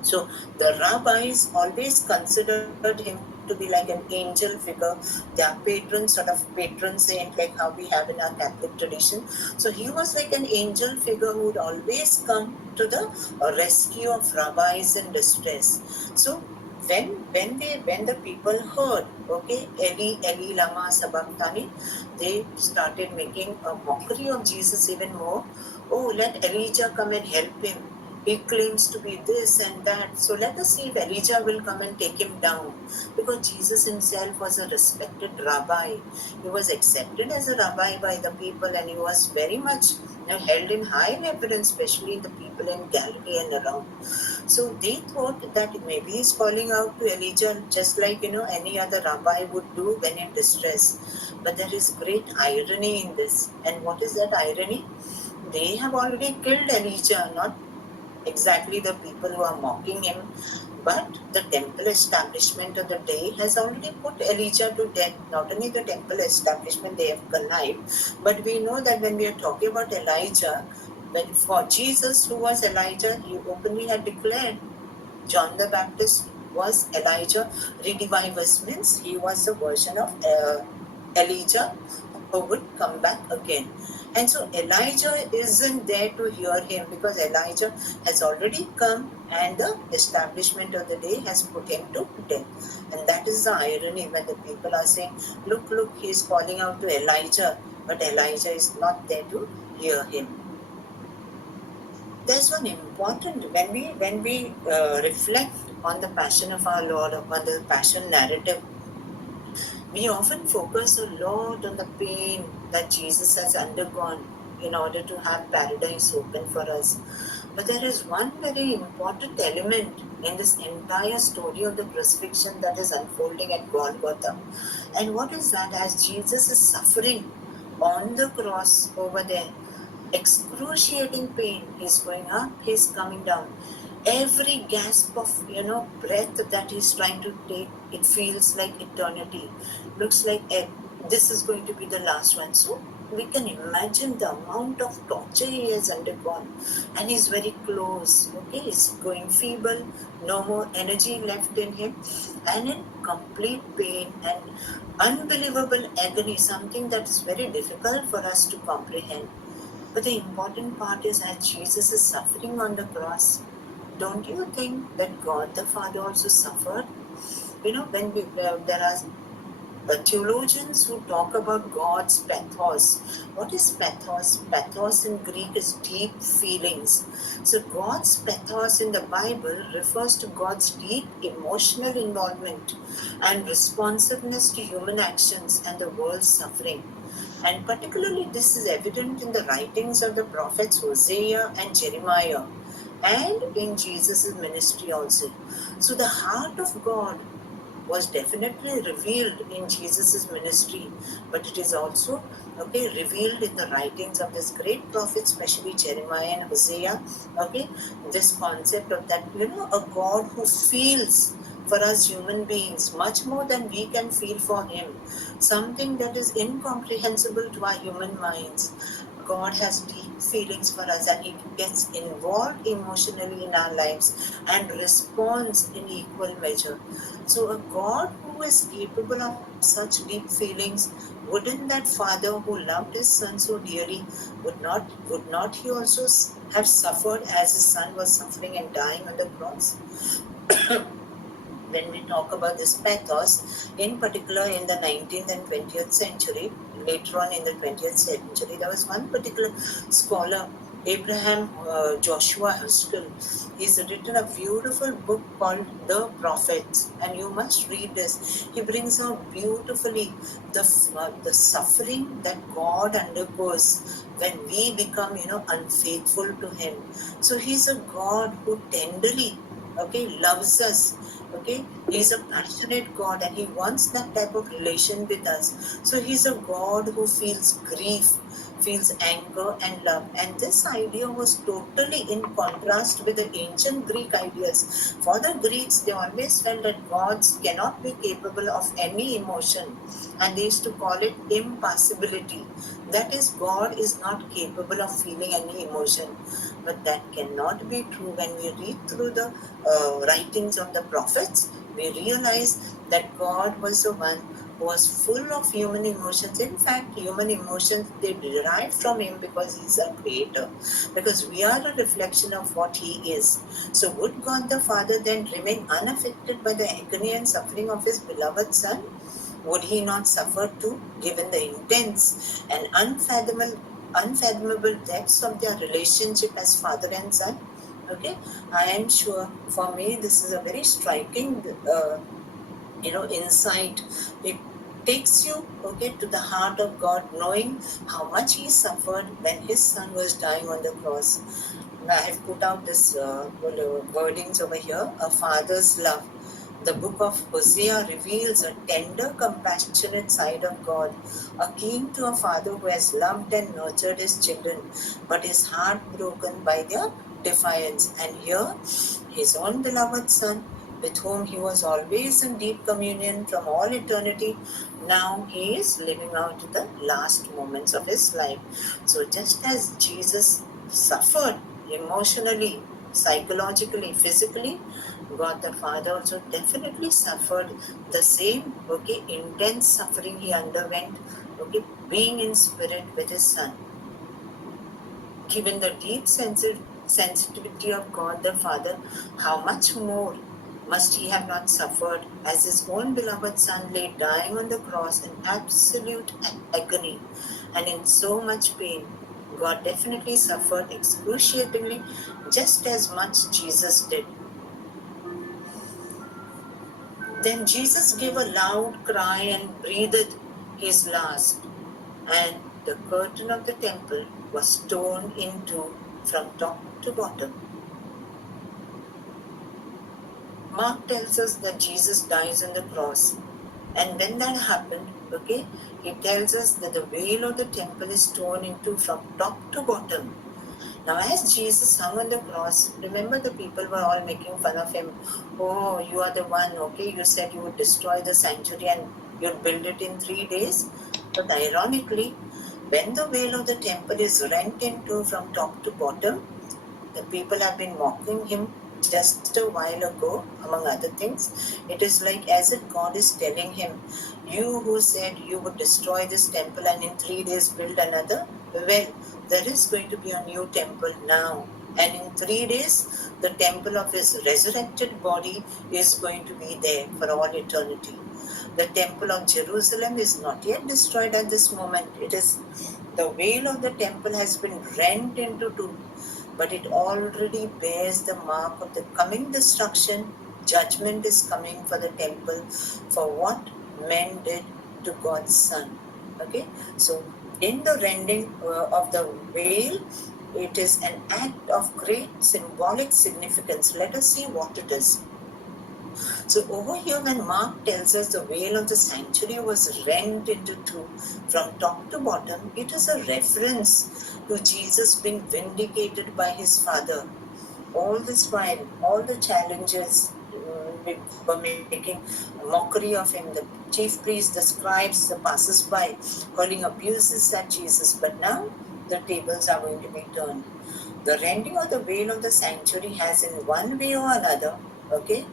So the rabbis always considered him to be like an angel figure, their patron, sort of patron saint, like how we have in our Catholic tradition. So he was like an angel figure who would always come to the rescue of rabbis in distress. So when the people heard, okay, Eli lama sabachthani, they started making a mockery of Jesus even more. Oh, let Elijah come and help him. He claims to be this and that. So let us see if Elijah will come and take him down. Because Jesus himself was a respected rabbi. He was accepted as a rabbi by the people, and he was very much held in high reverence, especially the people in Galilee and around. So they thought that maybe he's calling out to Elijah just like, any other rabbi would do when in distress. But there is great irony in this. And what is that irony? They have already killed Elijah, not exactly the people who are mocking him, but the temple establishment of the day has already put Elijah to death. Not only the temple establishment, they have connived, but we know that when we are talking about Elijah, when for Jesus, who was Elijah, he openly had declared John the Baptist was Elijah. Redivivus means he was a version of Elijah who would come back again. And so Elijah isn't there to hear him, because Elijah has already come and the establishment of the day has put him to death. And that is the irony when the people are saying, look, he's calling out to Elijah, but Elijah is not there to hear him. There's one important, when we reflect on the passion of our Lord, upon the passion narrative, we often focus a lot on the pain that Jesus has undergone in order to have paradise open for us. But there is one very important element in this entire story of the crucifixion that is unfolding at Golgotha. And what is that? As Jesus is suffering on the cross over there, excruciating pain, he's going up, he's coming down. Every gasp of breath that he's trying to take, it feels like eternity. Looks like this is going to be the last one. So we can imagine the amount of torture he has undergone, and he's very close. Okay, he's going feeble, no more energy left in him, and in complete pain and unbelievable agony, something that is very difficult for us to comprehend. But the important part is, as Jesus is suffering on the cross, don't you think that God the Father also suffered? When there are theologians who talk about God's pathos. What is pathos? Pathos in Greek is deep feelings. So God's pathos in the Bible refers to God's deep emotional involvement and responsiveness to human actions and the world's suffering. And particularly this is evident in the writings of the prophets Hosea and Jeremiah, and in Jesus' ministry also. So the heart of God was definitely revealed in Jesus's ministry, but it is also revealed in the writings of this great prophet, especially Jeremiah and Hosea. Okay, this concept of that, a God who feels for us human beings much more than we can feel for him, something that is incomprehensible to our human minds. God has deep feelings for us, and he gets involved emotionally in our lives and responds in equal measure. So a God who is capable of such deep feelings, wouldn't that father who loved his son so dearly, would not he also have suffered as his son was suffering and dying on the cross? When we talk about this pathos, in particular in the 19th and 20th century, later on in the 20th century, there was one particular scholar, Abraham Joshua Huskell. He's written a beautiful book called The Prophets, and you must read this. He brings out beautifully the suffering that God undergoes when we become, unfaithful to Him. So He's a God who tenderly, loves us. Okay, he's a passionate God and he wants that type of relation with us. So he's a God who feels grief, feels anger and love. And this idea was totally in contrast with the ancient Greek ideas. For the Greeks, they always felt that gods cannot be capable of any emotion, and they used to call it impassibility. That is, God is not capable of feeling any emotion. But that cannot be true. When we read through the writings of the prophets, we realize that God was the one who was full of human emotions. In fact, human emotions, they derive from him because he's a creator, because we are a reflection of what he is. So would God the Father then remain unaffected by the agony and suffering of his beloved Son? Would he not suffer too, given the intense and unfathomable depths of their relationship as father and son? Okay, I am sure for me this is a very striking insight. It takes you to the heart of God, knowing how much he suffered when his son was dying on the cross. I have put out this wordings over here: a father's love. The book of Hosea reveals a tender, compassionate side of God, akin to a father who has loved and nurtured his children, but is heartbroken by their defiance. And here, his own beloved son, with whom he was always in deep communion from all eternity, now he is living out the last moments of his life. So just as Jesus suffered emotionally, psychologically, physically, God the Father also definitely suffered the same, intense suffering he underwent, being in spirit with his son. Given the deep sensitivity of God the Father, how much more must he have not suffered as his own beloved son lay dying on the cross in absolute agony and in so much pain? God definitely suffered excruciatingly, just as much Jesus did. Then Jesus gave a loud cry and breathed his last, and the curtain of the temple was torn in two from top to bottom. Mark tells us that Jesus dies on the cross. And when that happened, he tells us that the veil of the temple is torn into from top to bottom. Now, as Jesus hung on the cross, remember the people were all making fun of him. Oh, you are the one, you said you would destroy the sanctuary and you'd build it in 3 days. But ironically, when the veil of the temple is rent in two from top to bottom, the people have been mocking him just a while ago, among other things. It is like as if God is telling him, you who said you would destroy this temple and in 3 days build another, well, there is going to be a new temple now. And in 3 days, the temple of his resurrected body is going to be there for all eternity. The temple of Jerusalem is not yet destroyed at this moment. It is the veil of the temple has been rent into two, but it already bears the mark of the coming destruction. Judgment is coming for the temple for what men did to God's Son. Okay, so in the rending of the veil, it is an act of great symbolic significance. Let us see what it is. So over here, when Mark tells us the veil of the sanctuary was rent into two from top to bottom, it is a reference to Jesus being vindicated by his Father. All this while, all the challenges were making mockery of him. The chief priests, the scribes, the passers-by, hurling abuses at Jesus. But now the tables are going to be turned. The rending of the veil of the sanctuary has, in one way or another, okay,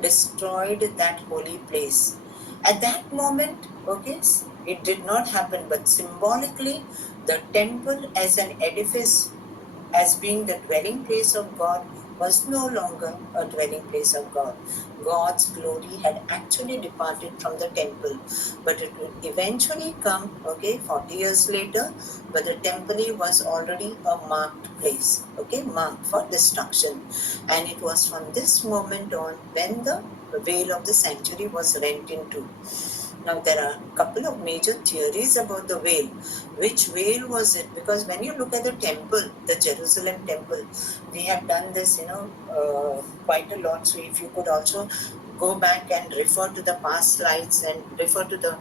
destroyed that holy place. At that moment, okay, it did not happen, but symbolically, the temple as an edifice, as being the dwelling place of God, was no longer a dwelling place of God. God's glory had actually departed from the temple, but it would eventually come, okay, 40 years later, but the temple was already a marked place, okay, marked for destruction. And it was from this moment on when the veil of the sanctuary was rent in two. Now, there are a couple of major theories about the veil. Which veil was it? Because when you look at the temple, the Jerusalem temple, we have done this, quite a lot. So, if you could also go back and refer to the past slides and refer to the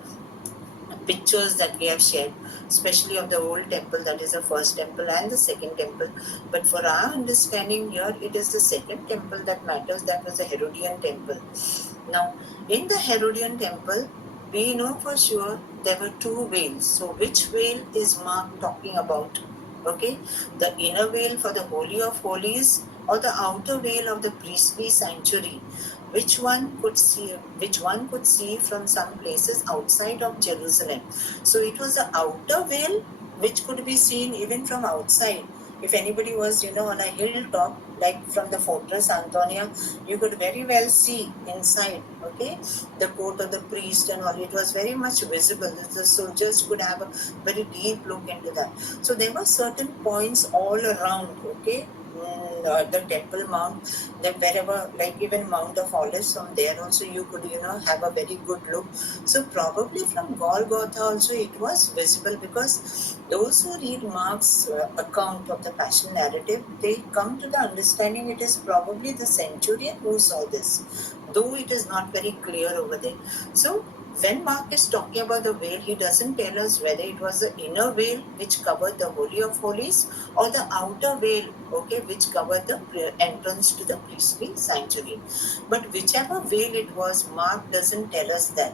pictures that we have shared, especially of the old temple, that is the first temple and the second temple. But for our understanding here, it is the second temple that matters. That was the Herodian temple. Now, in the Herodian temple, we know for sure there were two veils. So, which veil is Mark talking about? Okay, the inner veil for the Holy of Holies or the outer veil of the priestly sanctuary, which one could see from some places outside of Jerusalem. So it was the outer veil which could be seen even from outside. If anybody was, on a hilltop, like from the Fortress Antonia, you could very well see inside, okay, the court of the priest and all. It was very much visible. The soldiers could have a very deep look into that. So there were certain points all around, okay, the Temple Mount, that wherever, like even Mount of Olives, from there also you could, have a very good look. So probably from Golgotha also it was visible, because those who read Mark's account of the Passion narrative, they come to the understanding it is probably the centurion who saw this, though it is not very clear over there. So when Mark is talking about the veil, he doesn't tell us whether it was the inner veil which covered the Holy of Holies or the outer veil, okay, which covered the entrance to the priestly sanctuary. But whichever veil it was, Mark doesn't tell us that.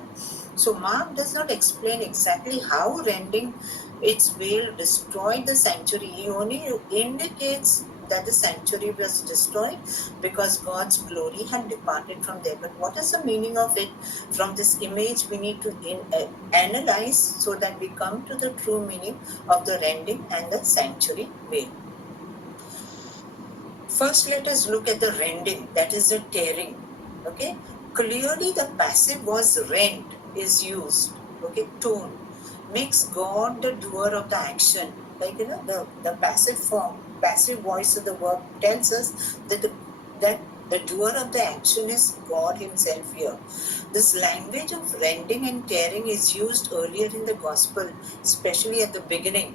So Mark does not explain exactly how rending its veil destroyed the sanctuary. He only indicates that the sanctuary was destroyed because God's glory had departed from there. But what is the meaning of it? From this image, we need to analyze so that we come to the true meaning of the rending and the sanctuary veil. First, let us look at the rending, that is the tearing. Okay, clearly the passive was rent is used. Okay, tone makes God the doer of the action. Like the passive form, passive voice of the verb tells us that the doer of the action is God Himself here. This language of rending and tearing is used earlier in the gospel, especially at the beginning,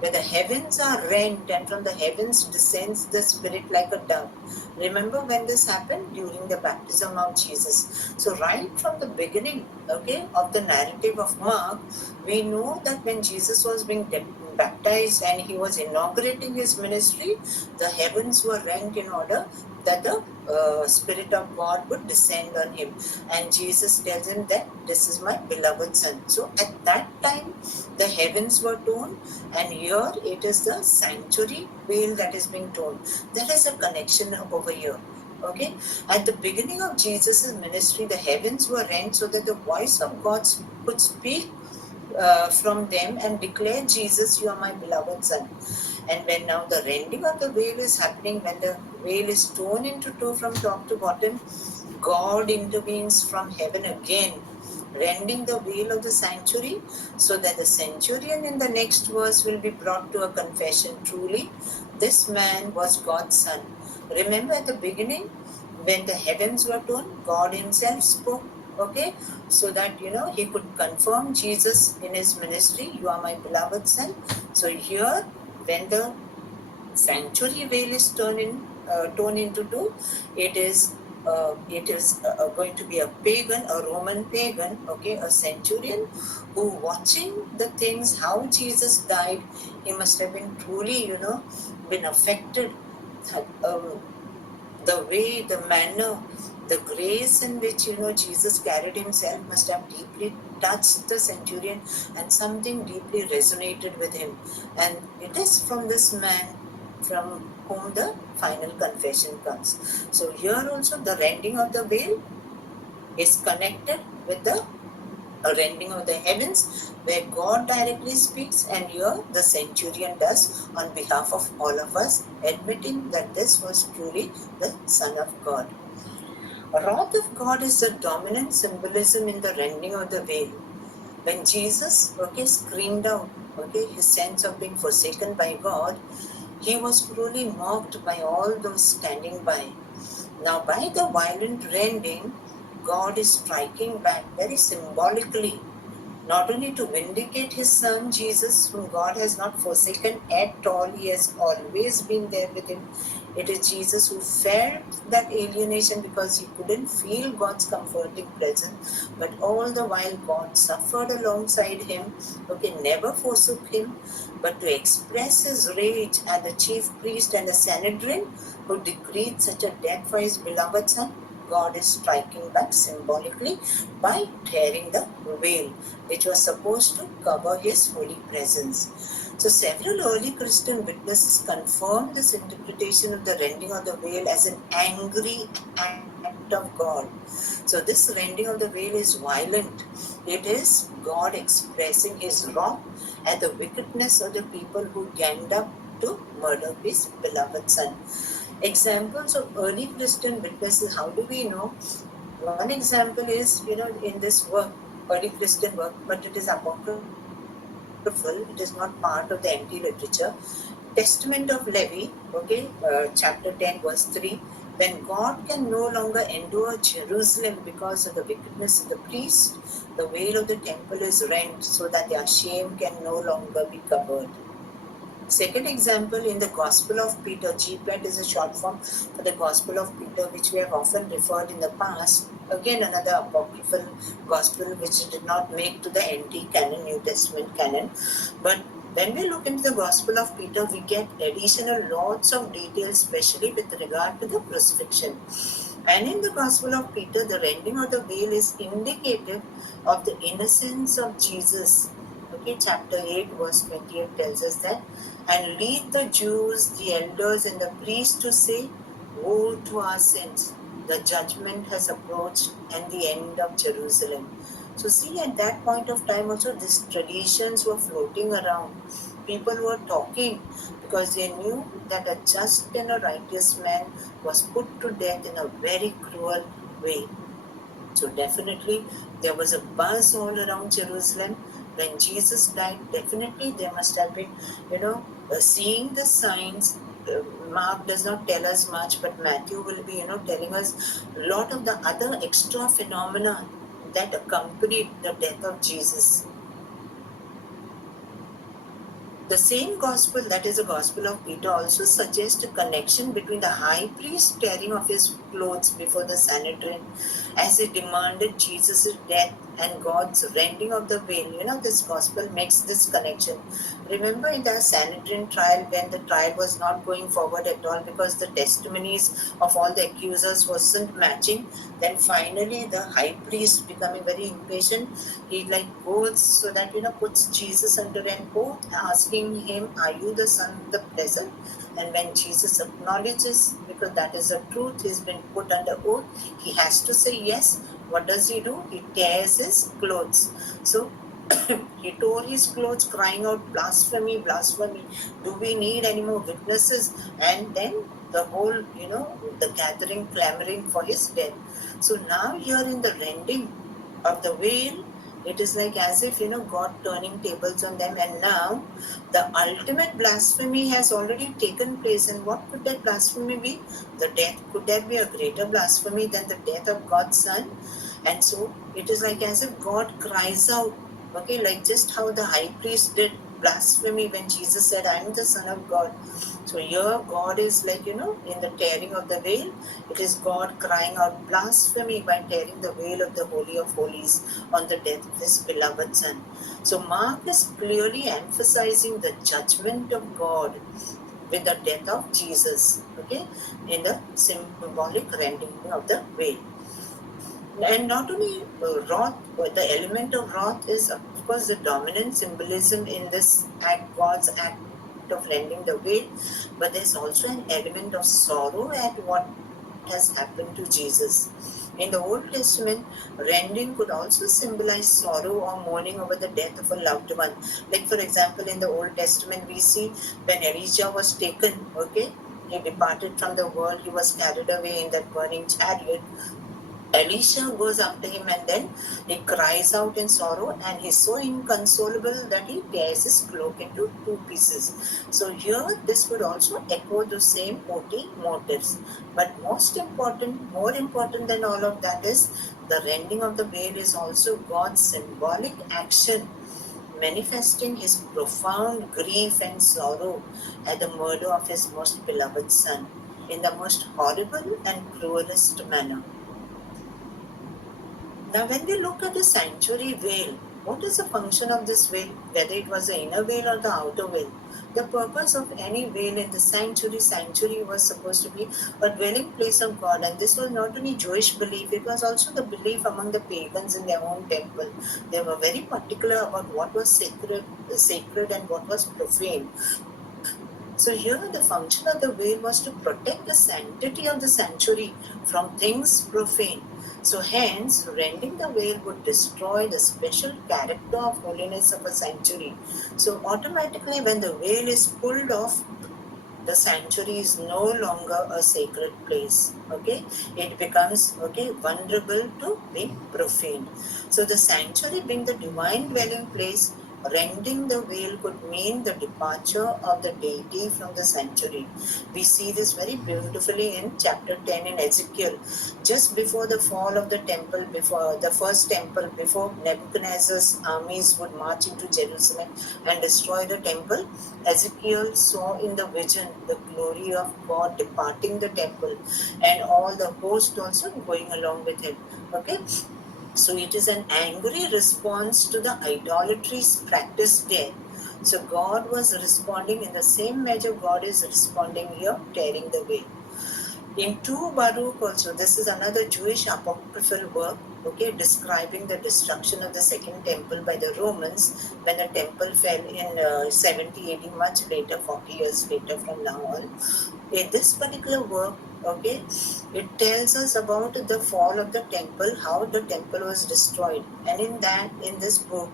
where the heavens are rent and from the heavens descends the Spirit like a dove. Remember when this happened? During the baptism of Jesus. So right from the beginning, okay, of the narrative of Mark, we know that when Jesus was being baptized and he was inaugurating his ministry, the heavens were rent in order that the Spirit of God would descend on him. And Jesus tells him that this is my beloved Son. So at that time, the heavens were torn, and here it is the sanctuary veil that is being torn. There is a connection over here. Okay, at the beginning of Jesus' ministry, the heavens were rent so that the voice of God could speak from them and declare, Jesus, you are my beloved Son. And when now the rending of the veil is happening, when the veil is torn into two from top to bottom, God intervenes from heaven again, rending the veil of the sanctuary, so that the centurion in the next verse will be brought to a confession. Truly, this man was God's Son. Remember at the beginning, when the heavens were torn, God Himself spoke. Okay, so that He could confirm Jesus in His ministry. You are my beloved Son. So here, when the sanctuary veil is torn into two, it is it is going to be a pagan, a Roman pagan, okay, a centurion who watching the things, how Jesus died, he must have been truly, been affected. The way, the manner, the grace in which, Jesus carried himself must have deeply touched the centurion, and something deeply resonated with him. And it is from this man from whom the final confession comes. So here also the rending of the veil is connected with the rending of the heavens, where God directly speaks, and here the centurion does on behalf of all of us, admitting that this was truly the Son of God. Wrath of God is the dominant symbolism in the rending of the veil. When Jesus, screamed out, his sense of being forsaken by God, he was cruelly mocked by all those standing by. Now, by the violent rending, God is striking back very symbolically, not only to vindicate his son Jesus, whom God has not forsaken at all, he has always been there with him. It is Jesus who felt that alienation because he couldn't feel God's comforting presence, but all the while God suffered alongside him, never forsook him, but to express his rage at the chief priest and the Sanhedrin who decreed such a death for his beloved son. God is striking back symbolically by tearing the veil, which was supposed to cover his holy presence. So several early Christian witnesses confirmed this interpretation of the rending of the veil as an angry act of God. So this rending of the veil is violent. It is God expressing his wrath at the wickedness of the people who ganged up to murder his beloved son. Examples of early Christian witnesses, how do we know? One example is, in this work, early Christian work, but it is apocryphal, it is not part of the empty literature. Testament of Levi, chapter 10, verse 3. When God can no longer endure Jerusalem because of the wickedness of the priests, the veil of the temple is rent so that their shame can no longer be covered. Second example, in the Gospel of Peter, GPET is a short form for the Gospel of Peter, which we have often referred in the past. Again, another apocryphal Gospel which did not make to the NT canon, New Testament canon. But when we look into the Gospel of Peter, we get additional lots of details, especially with regard to the crucifixion. And in the Gospel of Peter, the rending of the veil is indicative of the innocence of Jesus. Chapter 8, verse 28 tells us that, and lead the Jews, the elders, and the priests to say, woe to our sins! The judgment has approached, and the end of Jerusalem. So see, at that point of time also, these traditions were floating around. People were talking because they knew that a just and a righteous man was put to death in a very cruel way. So definitely there was a buzz all around Jerusalem when Jesus died. Definitely there must have been, seeing the signs. Mark does not tell us much, but Matthew will be, telling us a lot of the other extra phenomena that accompanied the death of Jesus. The same gospel, that is the Gospel of Peter, also suggests a connection between the high priest tearing of his clothes before the Sanhedrin as he demanded Jesus' death and God's rending of the veil. This gospel makes this connection. Remember in the Sanhedrin trial, when the trial was not going forward at all because the testimonies of all the accusers wasn't matching, then finally the high priest, becoming very impatient, he goes so that puts Jesus under an oath, asking him, are you the son of the present? And when Jesus acknowledges, because that is the truth, he's been put under oath, he has to say yes. What does he do? He tears his clothes. So he tore his clothes, crying out, blasphemy, blasphemy. Do we need any more witnesses? And then the whole, the gathering clamoring for his death. So now here in the rending of the veil, it is like as if, God turning tables on them. And now the ultimate blasphemy has already taken place. And what could that blasphemy be? The death. Could there be a greater blasphemy than the death of God's Son? And so it is like as if God cries out, like just how the high priest did blasphemy when Jesus said, I am the Son of God. So here God is like, in the tearing of the veil, it is God crying out blasphemy by tearing the veil of the Holy of Holies on the death of his beloved Son. So Mark is clearly emphasizing the judgment of God with the death of Jesus, okay, in the symbolic rending of the veil. And not only wrath, but the element of wrath is, of course, the dominant symbolism in this act, God's act of rending the veil, but there's also an element of sorrow at what has happened to Jesus. In the Old Testament, rending could also symbolize sorrow or mourning over the death of a loved one. Like, for example, in the Old Testament, we see when Elijah was taken, okay, he departed from the world, he was carried away in that burning chariot. Elisha goes after him and then he cries out in sorrow, and he's so inconsolable that he tears his cloak into two pieces. So here this would also echo the same OT motives. But more important than all of that is the rending of the veil is also God's symbolic action manifesting his profound grief and sorrow at the murder of his most beloved son in the most horrible and cruelest manner. Now, when we look at the sanctuary veil, what is the function of this veil, whether it was the inner veil or the outer veil? The purpose of any veil in the sanctuary was supposed to be a dwelling place of God, and this was not only Jewish belief, it was also the belief among the pagans in their own temple. They were very particular about what was sacred and what was profane. So here the function of the veil was to protect the sanctity of the sanctuary from things profane. So hence, rending the veil would destroy the special character of holiness of a sanctuary. So automatically when the veil is pulled off, the sanctuary is no longer a sacred place. Okay, it becomes vulnerable to being profaned. So the sanctuary being the divine dwelling place, rending the veil could mean the departure of the deity from the sanctuary. We see this very beautifully in chapter 10 in Ezekiel. Just before the fall of the temple, before the first temple, before Nebuchadnezzar's armies would march into Jerusalem and destroy the temple, Ezekiel saw in the vision the glory of God departing the temple and all the host also going along with him. Okay, so it is an angry response to the idolatries practiced there. So God was responding in the same measure God is responding here, tearing the veil. In 2 Baruch also, this is another Jewish apocryphal work, describing the destruction of the second temple by the Romans when the temple fell in 70 AD, much later, 40 years later from now on. In this particular work, it tells us about the fall of the temple, how the temple was destroyed. And in this book,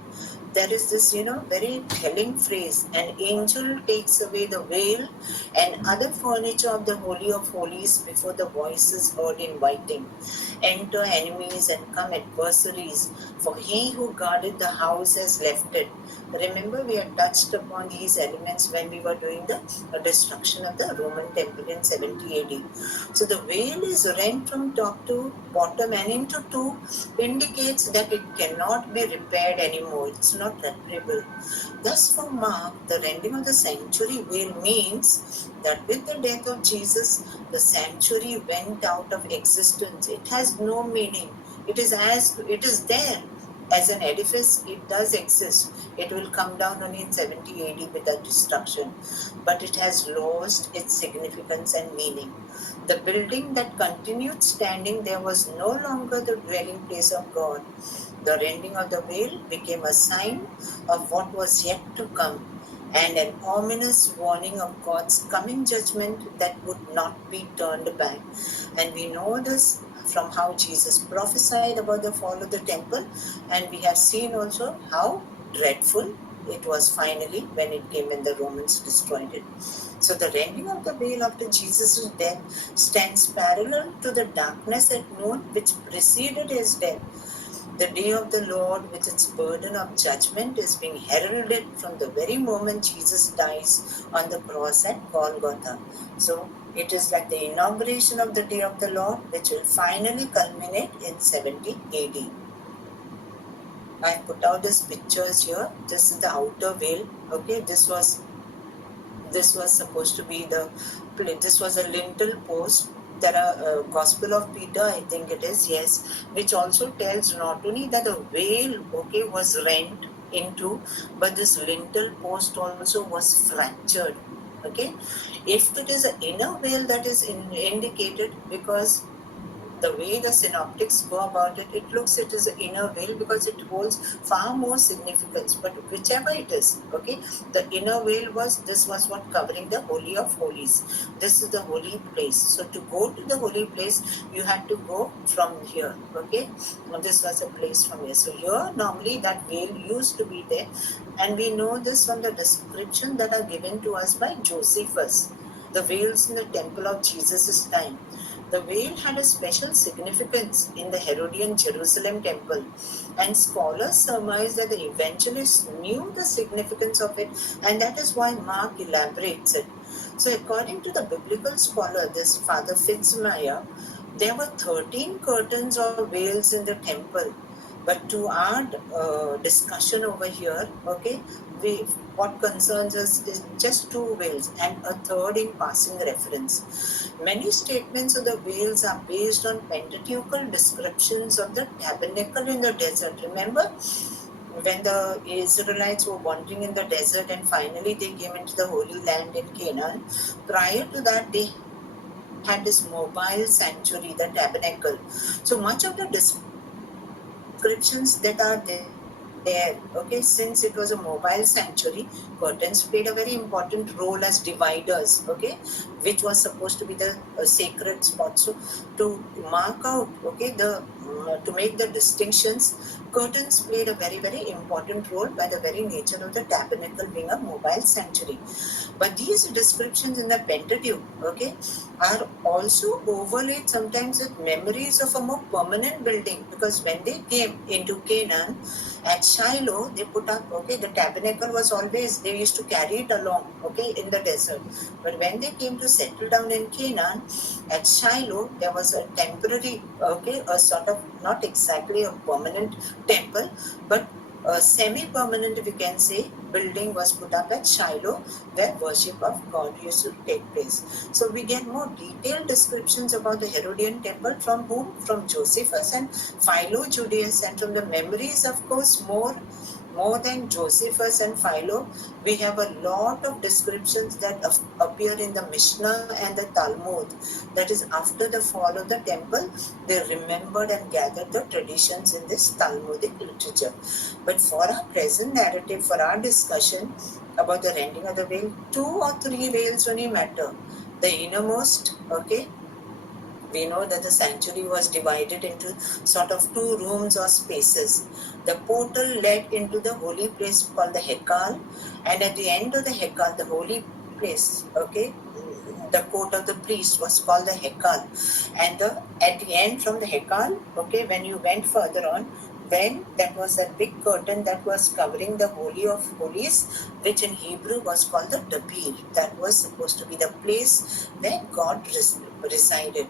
there is this, very telling phrase: an angel takes away the veil and other furniture of the Holy of Holies before the voice is heard inviting. Enter enemies and come adversaries, for he who guarded the house has left it. Remember, we had touched upon these elements when we were doing the destruction of the Roman temple in 70 AD. So the veil is rent from top to bottom and into two, indicates that it cannot be repaired anymore. It's not reparable. Thus, for Mark, the rending of the sanctuary veil means that with the death of Jesus, the sanctuary went out of existence. It has no meaning. It is there as an edifice. It does exist. It will come down only in 70 AD with the destruction, but it has lost its significance and meaning. The building that continued standing there was no longer the dwelling place of God. The rending of the veil became a sign of what was yet to come, and an ominous warning of God's coming judgment that would not be turned back. And we know this from how Jesus prophesied about the fall of the temple, and we have seen also how dreadful it was finally when it came when the Romans destroyed it. So the rending of the veil after Jesus' death stands parallel to the darkness at noon which preceded his death. The day of the Lord, with its burden of judgment, is being heralded from the very moment Jesus dies on the cross at Golgotha. So it is like the inauguration of the day of the Lord, which will finally culminate in 70 AD. I put out these pictures here. This is the outer veil. Okay, this was supposed to be the this was a lintel post. There are Gospel of Peter, I think it is, yes, which also tells not only that the veil, okay, was rent into, but this lintel post also was fractured. Okay, if it is an inner veil that is indicated, because the way the synoptics go about it, it looks it is an inner veil because it holds far more significance. But whichever it is, okay, the inner veil was, this was what covering the Holy of Holies. This is the holy place. So to go to the holy place, you had to go from here. Okay, well, this was a place from here. So here, normally that veil used to be there, and we know this from the description that are given to us by Josephus. The veils in the temple of Jesus' time. The veil had a special significance in the Herodian Jerusalem temple, and scholars surmise that the evangelists knew the significance of it, and that is why Mark elaborates it. So, according to the biblical scholar, this Father Fitzmyer, there were 13 curtains or veils in the temple. But to our discussion over here, okay, we, what concerns us is just two veils and a third in passing reference. Many statements of the veils are based on Pentateuchal descriptions of the tabernacle in the desert. Remember, when the Israelites were wandering in the desert and finally they came into the Holy Land in Canaan, prior to that they had this mobile sanctuary, the tabernacle. So much of the descriptions that are there, okay, since it was a mobile sanctuary, curtains played a very important role as dividers, okay, which was supposed to be the sacred spot. So to mark out, okay, to make the distinctions, curtains played a very, very important role by the very nature of the tabernacle being a mobile sanctuary. But these descriptions in the Pentateuch, okay, are also overlaid sometimes with memories of a more permanent building, because when they came into Canaan at Shiloh, they put up, okay, the tabernacle was always, they used to carry it along, okay, in the desert. But when they came to settle down in Canaan, at Shiloh, there was a temporary, okay, a sort of not exactly a permanent temple, but a semi-permanent, if you can say, building was put up at Shiloh, where worship of God used to take place. So we get more detailed descriptions about the Herodian temple from whom? From Josephus and Philo Judaeus, and from the memories, of course, more than Josephus and Philo, we have a lot of descriptions that appear in the Mishnah and the Talmud. That is, after the fall of the temple, they remembered and gathered the traditions in this Talmudic literature. But for our present narrative, for our discussion about the rending of the veil, 2 or 3 veils only matter. The innermost, okay, we know that the sanctuary was divided into sort of 2 rooms or spaces. The portal led into the holy place called the Hekal, and at the end of the Hekal, the holy place, okay, the court of the priest was called the Hekal. And at the end from the Hekal, okay, when you went further on, then that was that big curtain that was covering the Holy of Holies, which in Hebrew was called the Dabir. That was supposed to be the place where God resided.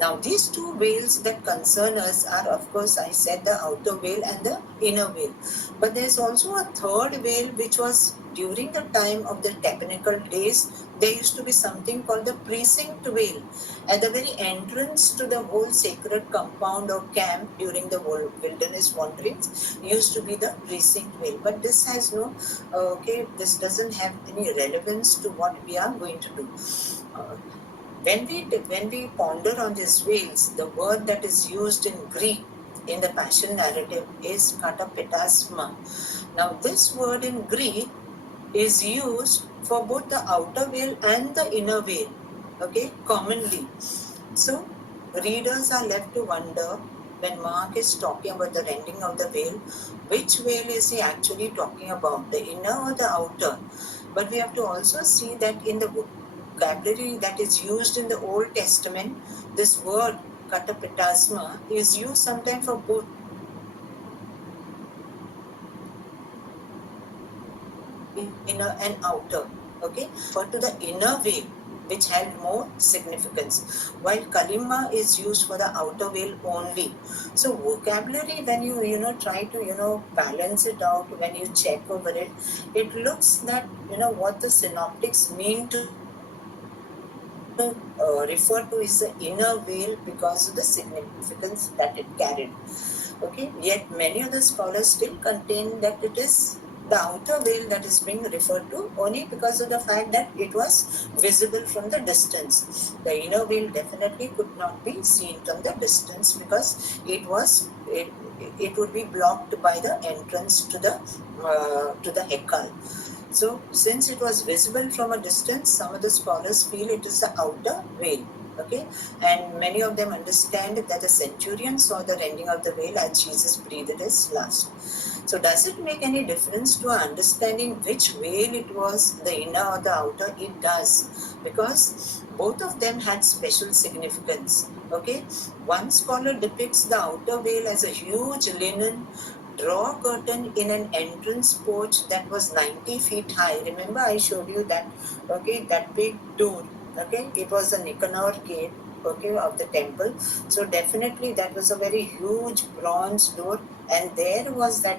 Now, these 2 veils that concern us are, of course, I said the outer veil and the inner veil. But there's also a third veil which was during the time of the tabernacle days. There used to be something called the precinct veil. At the very entrance to the whole sacred compound or camp during the wilderness wanderings used to be the precinct veil. But this has no, okay, this doesn't have any relevance to what we are going to do. Uh, when we ponder on these veils, the word that is used in Greek in the Passion narrative is katapetasma. Now, this word in Greek is used for both the outer veil and the inner veil, okay, commonly. So, readers are left to wonder when Mark is talking about the rending of the veil, which veil is he actually talking about, the inner or the outer? But we have to also see that in the vocabulary that is used in the Old Testament, this word katapetasma is used sometimes for both inner and outer. Okay, for to the inner veil. which held more significance, while kalima is used for the outer veil only. So vocabulary, when you try to balance it out, when you check over it, it looks that what the synoptics mean to refer to is the inner veil because of the significance that it carried. Okay, yet many of the scholars still contain that it is the outer veil that is being referred to only because of the fact that it was visible from the distance. The inner veil definitely could not be seen from the distance because it would be blocked by the entrance to the Hekal. So, since it was visible from a distance, some of the scholars feel it is the outer veil. Okay, and many of them understand that the centurion saw the rending of the veil as Jesus breathed his last. So, does it make any difference to our understanding which veil it was, the inner or the outer? It does, because both of them had special significance. Okay, one scholar depicts the outer veil as a huge linen draw curtain in an entrance porch that was 90 feet high. Remember, I showed you that, okay, that big door. Okay, it was the Nicanor gate, okay, of the temple. So definitely that was a very huge bronze door, and there was that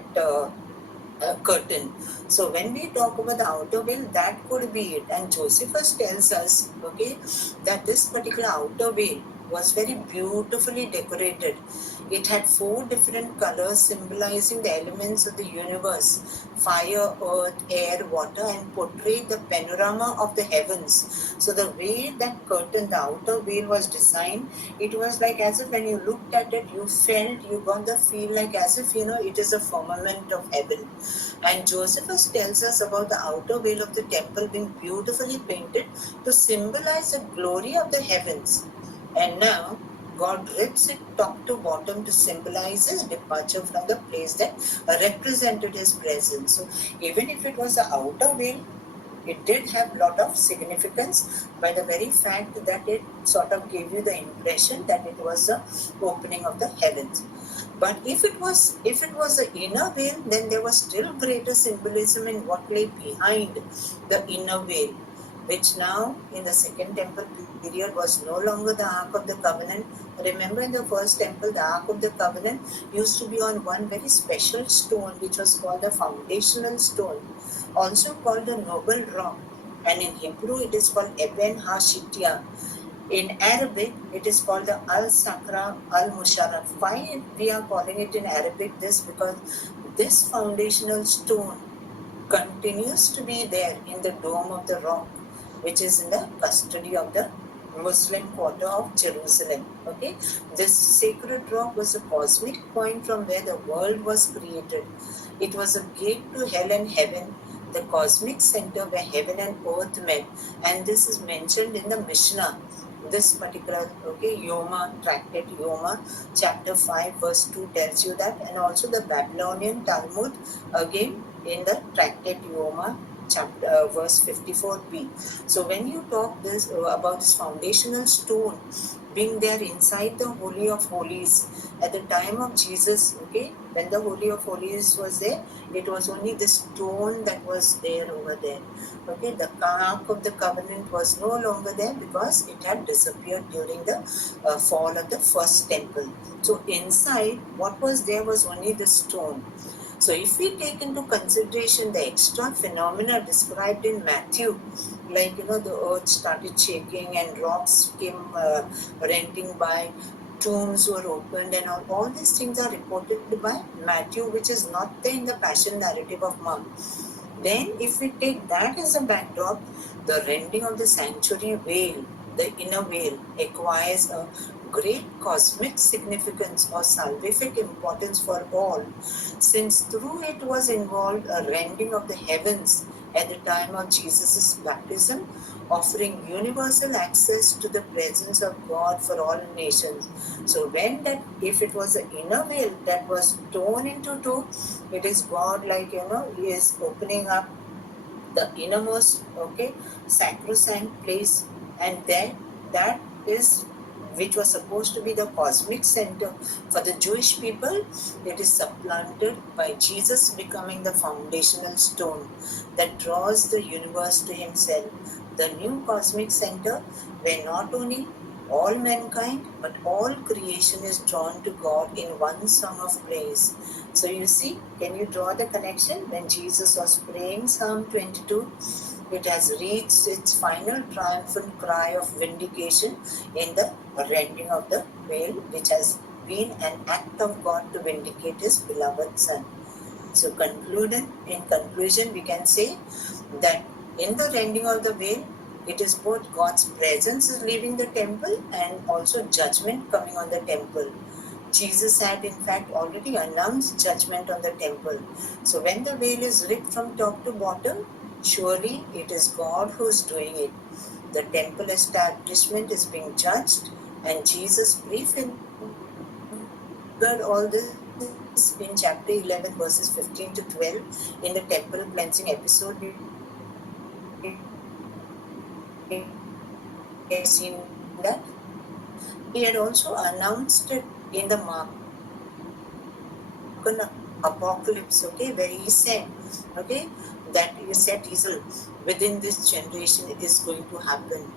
curtain. So when we talk about the outer veil, that could be it. And Josephus tells us, okay, that this particular outer veil was very beautifully decorated. It had 4 different colors symbolizing the elements of the universe: fire, earth, air, water, and portrayed the panorama of the heavens. So the way that curtain, the outer veil, was designed, it was like as if when you looked at it, you got the feel like as if it is a firmament of heaven. And Josephus tells us about the outer veil of the temple being beautifully painted to symbolize the glory of the heavens. And now God rips it top to bottom to symbolize his departure from the place that represented his presence. So even if it was the outer veil, it did have a lot of significance by the very fact that it sort of gave you the impression that it was the opening of the heavens. But if it was the inner veil, then there was still greater symbolism in what lay behind the inner veil, which now in the second temple period was no longer the Ark of the Covenant. Remember, in the first temple, the Ark of the Covenant used to be on one very special stone, which was called the foundational stone, also called the noble rock. And in Hebrew, it is called Eben HaShitya. In Arabic, it is called the Al Sakra Al Musharraf. Why we are calling it in Arabic this? Because this foundational stone continues to be there in the dome of the rock, which is in the custody of the Muslim quarter of Jerusalem. Okay, this sacred rock was a cosmic point from where the world was created. It was a gate to hell and heaven, the cosmic center where heaven and earth met, and this is mentioned in the Mishnah. This particular, okay, Yoma, tractate Yoma, chapter 5, verse 2 tells you that, and also the Babylonian Talmud, again in the tractate Yoma, chapter verse 54b. So when you talk this about this foundational stone being there inside the Holy of Holies at the time of Jesus, okay, when the Holy of Holies was there, it was only the stone that was there over there. Okay, the Ark of the Covenant was no longer there because it had disappeared during the fall of the first temple. So inside, what was there was only the stone. So if we take into consideration the extra phenomena described in Matthew, like the earth started shaking and rocks came rending by, tombs were opened, and all these things are reported by Matthew, which is not there in the Passion narrative of Mark. Then, if we take that as a backdrop, the rending of the sanctuary veil, the inner veil, acquires a great cosmic significance or salvific importance for all, since through it was involved a rending of the heavens at the time of Jesus' baptism, offering universal access to the presence of God for all nations. So when that, if it was the inner veil that was torn into two, it is God, like He is opening up the innermost, okay, sacrosanct place, and then that is, which was supposed to be the cosmic center for the Jewish people, it is supplanted by Jesus becoming the foundational stone that draws the universe to himself. the new cosmic center where not only all mankind but all creation is drawn to God in one song of praise. So you see, can you draw the connection? When Jesus was praying Psalm 22, it has reached its final triumphant cry of vindication in the rending of the veil, which has been an act of God to vindicate his beloved Son. So in conclusion, we can say that in the rending of the veil, it is both God's presence is leaving the temple and also judgment coming on the temple. Jesus had in fact already announced judgment on the temple. So when the veil is ripped from top to bottom, surely it is God who is doing it. The temple establishment is being judged, and Jesus prefigured all this in chapter 11, verses 15 to 12, in the temple cleansing episode. We have seen that he had also announced it in the Apocalypse, okay, where he said, okay, that he said within this generation is going to happen.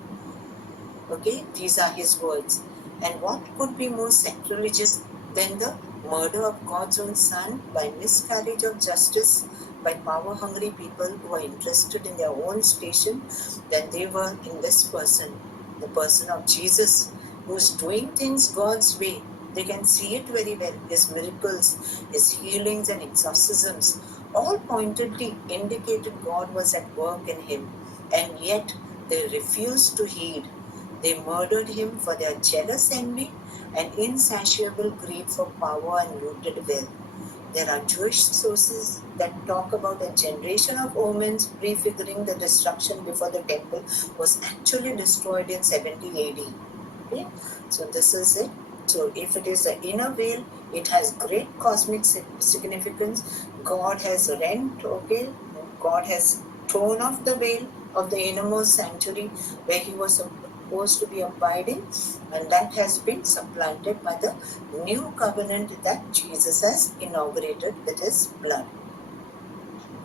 Okay, these are his words. And what could be more sacrilegious than the murder of God's own Son by miscarriage of justice by power-hungry people who are interested in their own station than they were in this person, the person of Jesus, who's doing things God's way. They can see it very well. His miracles, his healings and exorcisms all pointedly indicated God was at work in him, and yet they refused to heed. They murdered him for their jealous envy and insatiable greed for power and rooted wealth. There are Jewish sources that talk about a generation of omens prefiguring the destruction before the temple was actually destroyed in 70 AD. Okay, so this is it. So if it is the inner veil, it has great cosmic significance. God has rent, okay, God has torn off the veil of the innermost sanctuary where he was supposed to be abiding, and that has been supplanted by the new covenant that Jesus has inaugurated with his blood.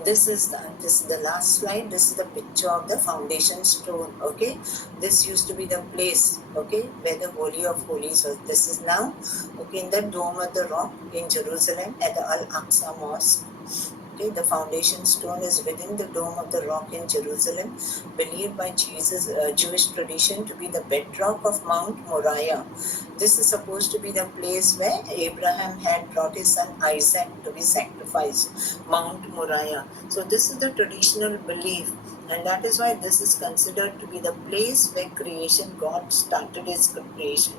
This is the last slide. This is the picture of the foundation stone. Okay, this used to be the place, okay, where the Holy of Holies was. This is now, okay, in the Dome of the Rock in Jerusalem at the Al-Aqsa Mosque. Okay, the foundation stone is within the Dome of the Rock in Jerusalem, believed by Jewish tradition to be the bedrock of Mount Moriah. This is supposed to be the place where Abraham had brought his son Isaac to be sacrificed, Mount Moriah. So this is the traditional belief, and that is why this is considered to be the place where God started his creation.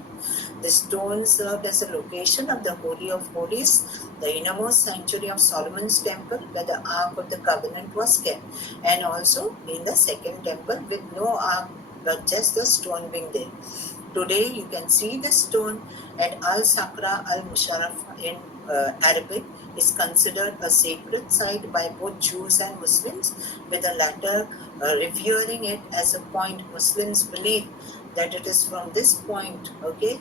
The stone served as a location of the Holy of Holies, the innermost sanctuary of Solomon's temple, where the Ark of the Covenant was kept, and also in the second temple with no ark but just the stone being there. Today you can see this stone at Al-Sakra Al-Musharraf in Arabic is considered a sacred site by both Jews and Muslims, with the latter revering it as a point. Muslims believe that it is from this point, okay,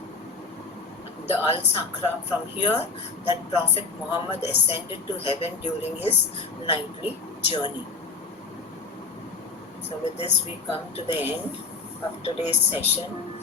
the Al-Sakra, from here that Prophet Muhammad ascended to heaven during his nightly journey. So with this we come to the end of today's session.